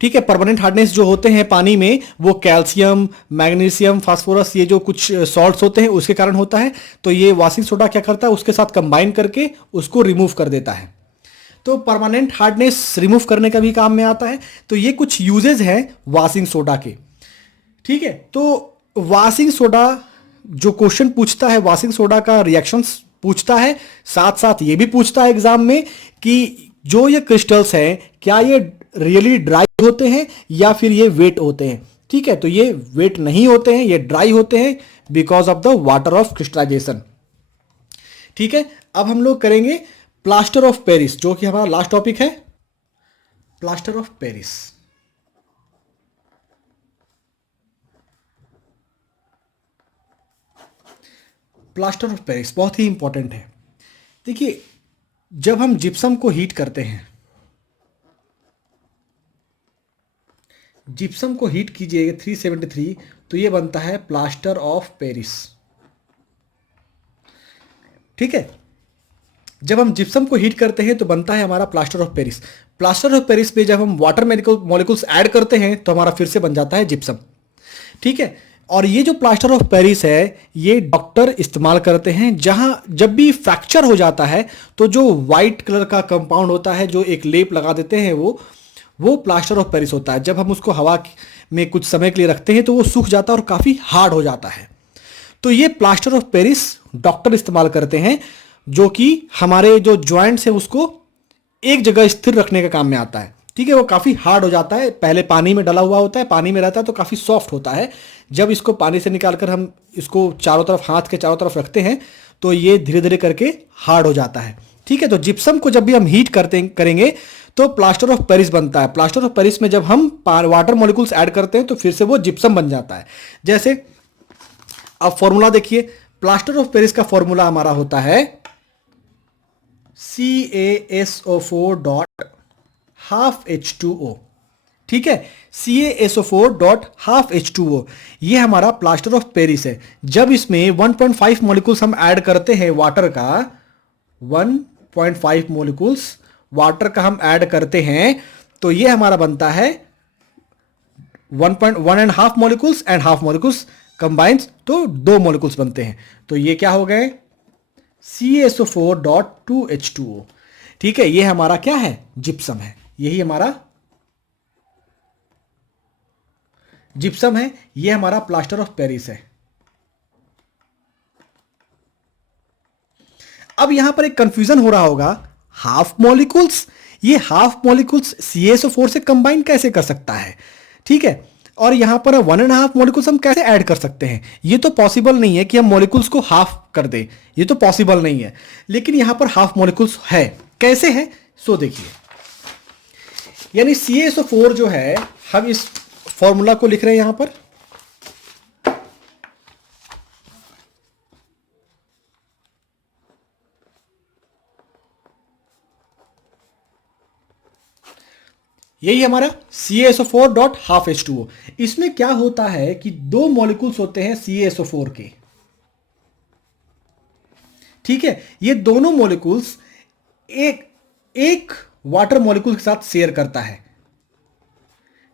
ठीक है, परमानेंट हार्डनेस जो होते हैं पानी में, वो कैल्शियम, मैग्नीशियम, फास्फोरस, ये जो कुछ सॉल्ट्स होते हैं उसके कारण होता है। तो ये वॉशिंग सोडा क्या करता है, उसके साथ कंबाइन करके उसको रिमूव कर देता है। तो परमानेंट हार्डनेस रिमूव करने का भी काम में आता है। तो ये कुछ यूजेज हैं वॉशिंग सोडा के। ठीक है, तो वॉशिंग सोडा जो क्वेश्चन पूछता है, वॉशिंग सोडा का रिएक्शंस पूछता है, साथ साथ ये भी पूछता है एग्जाम में कि जो ये क्रिस्टल्स हैं क्या ये रियली ड्राई होते हैं या फिर ये वेट होते हैं। ठीक है, तो ये वेट नहीं होते हैं, ये ड्राई होते हैं because of the water of crystallisation. ठीक है, अब हम लोग करेंगे प्लास्टर ऑफ पेरिस, जो कि हमारा लास्ट टॉपिक है, plaster of Paris. Plaster of Paris बहुत ही इंपॉर्टेंट है। देखिए, जब हम जिप्सम को हीट करते हैं, जिप्सम को हीट कीजिएगा 373, तो ये बनता है प्लास्टर ऑफ पेरिस। ठीक है, जब हम जिप्सम को हीट करते हैं तो बनता है हमारा plaster of Paris. Plaster of Paris पे जब हम वाटर मॉलिक्यूल्स ऐड करते हैं तो हमारा फिर से बन जाता है जिप्सम। ठीक है, और ये जो प्लास्टर ऑफ पेरिस है ये डॉक्टर इस्तेमाल करते हैं जहां जब भी फ्रैक्चर हो जाता है तो जो वाइट कलर का कंपाउंड होता है, जो एक लेप लगा देते हैं, वो प्लास्टर ऑफ पेरिस होता है। जब हम उसको हवा में कुछ समय के लिए रखते हैं तो वो सूख जाता है और काफ़ी हार्ड हो जाता है। तो ये प्लास्टर ऑफ पेरिस डॉक्टर इस्तेमाल करते हैं, जो कि हमारे जो जॉइंट्स हैं उसको एक जगह स्थिर रखने का काम में आता है। ठीक है, वो काफ़ी हार्ड हो जाता है, पहले पानी में डला हुआ होता है, पानी में रहता है तो काफ़ी सॉफ्ट होता है। जब इसको पानी से निकालकर हम इसको चारों तरफ, हाथ के चारों तरफ रखते हैं तो ये धीरे धीरे करके हार्ड हो जाता है। ठीक है, तो जिप्सम को जब भी हम हीट करेंगे तो प्लास्टर ऑफ पेरिस बनता है। प्लास्टर ऑफ पेरिस में जब हम वाटर मॉलिक्यूल्स ऐड करते हैं तो फिर से वो जिप्सम बन जाता है। जैसे अब फॉर्मूला देखिए, प्लास्टर ऑफ पेरिस का फॉर्मूला हमारा होता है CaSO4 डॉट हाफ H2O। ठीक है, CaSO4 डॉट हाफ H2O, ये हमारा प्लास्टर ऑफ पेरिस है। जब इसमें 1.5 मॉलिक्यूल्स हम ऐड करते हैं वाटर का, 1.5 मॉलिक्यूल्स वाटर का हम ऐड करते हैं तो ये हमारा बनता है 1 and half molecules and half molecules combines, तो 2 मॉलिक्यूल्स बनते हैं। तो ये क्या हो गए, CaSO4 डॉट 2H2O। ठीक है, ये हमारा क्या है, जिप्सम है। यही हमारा जिप्सम है, ये हमारा प्लास्टर ऑफ पेरिस है। अब यहां पर एक कंफ्यूजन हो रहा होगा, हाफ मॉलिक्यूल्स, ये हाफ मॉलिक्यूल्स CaSO4 से कंबाइन कैसे कर सकता है। ठीक है, और यहां पर 1.5 मॉलिक्यूल्स हम कैसे ऐड कर सकते हैं। ये तो पॉसिबल नहीं है कि हम मॉलिक्यूल्स को हाफ कर दें, ये तो पॉसिबल नहीं है। लेकिन यहां पर हाफ मॉलिक्यूल्स है, कैसे है, सो देखिए। यानी CaSO4 जो है, हम इस फॉर्मूला को लिख रहे हैं यहां पर, यही हमारा CaSO4 डॉट हाफ H2O। इसमें क्या होता है कि 2 मॉलिक्यूल्स होते हैं CaSO4 के। ठीक है, ये दोनों मॉलिक्यूल्स एक वाटर मॉलिक्यूल के साथ शेयर करता है।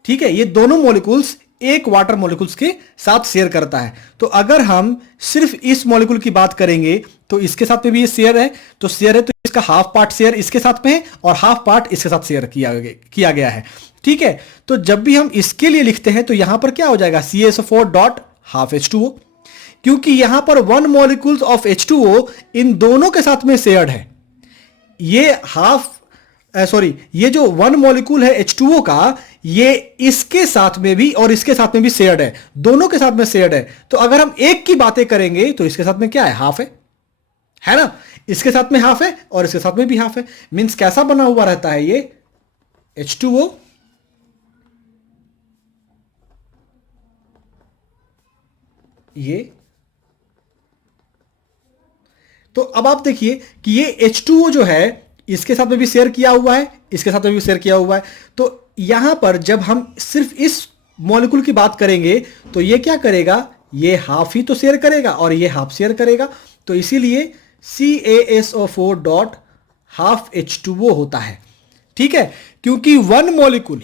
ठीक है, ये दोनों मॉलिक्यूल्स एक वाटर मॉलिक्यूल्स के साथ शेयर करता है। तो अगर हम सिर्फ इस मॉलिक्यूल की बात करेंगे तो इसके साथ में भी ये शेयर है, तो शेयर है तो इसका हाफ पार्ट शेयर इसके साथ में है और हाफ पार्ट इसके साथ शेयर किया गया है। ठीक है, तो जब भी हम इसके लिए लिखते हैं तो यहां पर क्या हो जाएगा, CaSO4 डॉट हाफ H2O, क्योंकि यहां पर 1 मॉलिक्यूल्स ऑफ H2O इन दोनों के साथ में शेयर्ड है। ये जो 1 मॉलिक्यूल है H2O का, ये इसके साथ में भी और इसके साथ में भी शेयर्ड है, दोनों के साथ में शेयर्ड है। तो अगर हम एक की बातें करेंगे तो इसके साथ में क्या है, हाफ है ना, इसके साथ में हाफ है और इसके साथ में भी हाफ है। मींस कैसा बना हुआ रहता है ये, H2O ये। तो अब आप देखिए कि ये H2O जो है इसके साथ में भी शेयर किया हुआ है, इसके साथ में भी शेयर किया हुआ है। तो यहां पर जब हम सिर्फ इस मॉलिक्यूल की बात करेंगे तो ये क्या करेगा, ये हाफ ही तो शेयर करेगा और ये हाफ शेयर करेगा। तो इसीलिए CaSO4 डॉट हाफ H2O होता है। ठीक है, क्योंकि वन मॉलिक्यूल,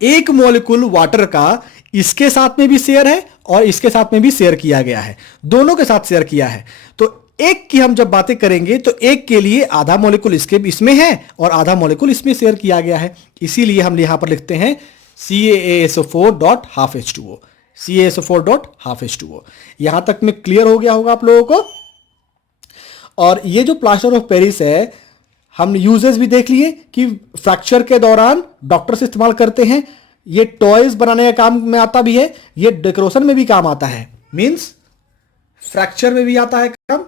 एक मॉलिक्यूल वाटर का इसके साथ में भी शेयर है और इसके साथ में भी शेयर किया गया है, दोनों के साथ शेयर किया है। तो एक की हम जब बातें करेंगे तो एक के लिए आधा मॉलिक्यूल इसमें है और आधा मॉलिक्यूल इसमें शेयर किया गया है। इसीलिए हम यहां पर लिखते हैं CaSO4 dot half H2O, CaSO4 dot half H2O। यहां तक में क्लियर हो गया होगा आप लोगों को। और ये जो प्लास्टर ऑफ पेरिस है, हम यूजेस भी देख लिए कि फ्रैक्चर के दौरान डॉक्टर्स इस्तेमाल करते हैं। ये टॉयज बनाने का काम में आता भी है, ये डेकोरेशन में भी काम आता है। मींस फ्रैक्चर में भी आता है काम,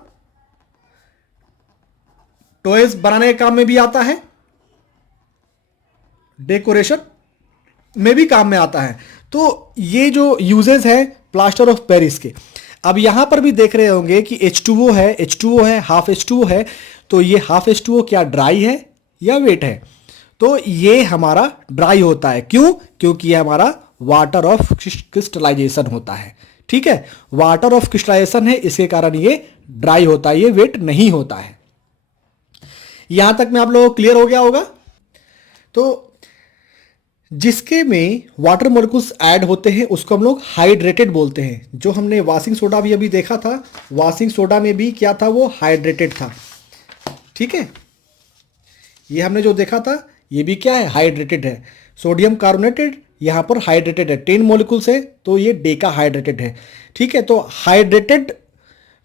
टॉयज बनाने के काम में भी आता है, डेकोरेशन में भी काम में आता है। तो ये जो यूजेस है प्लास्टर ऑफ पेरिस के। अब यहां पर भी देख रहे होंगे कि H2O है, H2O है, हाफ H2O है। तो ये हाफ H2O क्या ड्राई है या वेट है? तो ये हमारा ड्राई होता है। क्यों? क्योंकि ये हमारा वाटर ऑफ क्रिस्टलाइजेशन होता है। ठीक है, वाटर ऑफ क्रिस्टलाइजेशन है, इसके कारण ये ड्राई होता है, ये वेट नहीं होता है। यहां तक में आप लोगों को क्लियर हो गया होगा। तो जिसके में वाटर मॉलिक्यूल्स ऐड होते हैं उसको हम लोग हाइड्रेटेड बोलते हैं। जो हमने वॉशिंग सोडा भी अभी देखा था, वॉशिंग सोडा में भी क्या था, वो हाइड्रेटेड था। ठीक है, ये हमने जो देखा था ये भी क्या है, हाइड्रेटेड है। सोडियम कार्बोनेटेड यहां पर हाइड्रेटेड है, 10 मॉलिक्यूल्स है तो ये डेका हाइड्रेटेड है। ठीक है, तो हाइड्रेटेड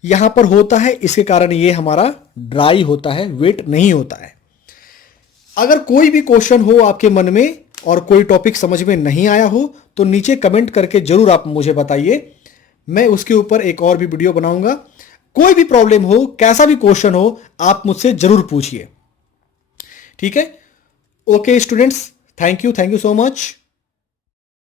यहां पर होता है, इसके कारण ये हमारा ड्राई होता है, वेट नहीं होता है। अगर कोई भी क्वेश्चन हो आपके मन में और कोई टॉपिक समझ में नहीं आया हो तो नीचे कमेंट करके जरूर आप मुझे बताइए, मैं उसके ऊपर एक और भी वीडियो बनाऊंगा। कोई भी प्रॉब्लम हो, कैसा भी क्वेश्चन हो, आप मुझसे जरूर पूछिए। ठीक है, okay students, thank you so much.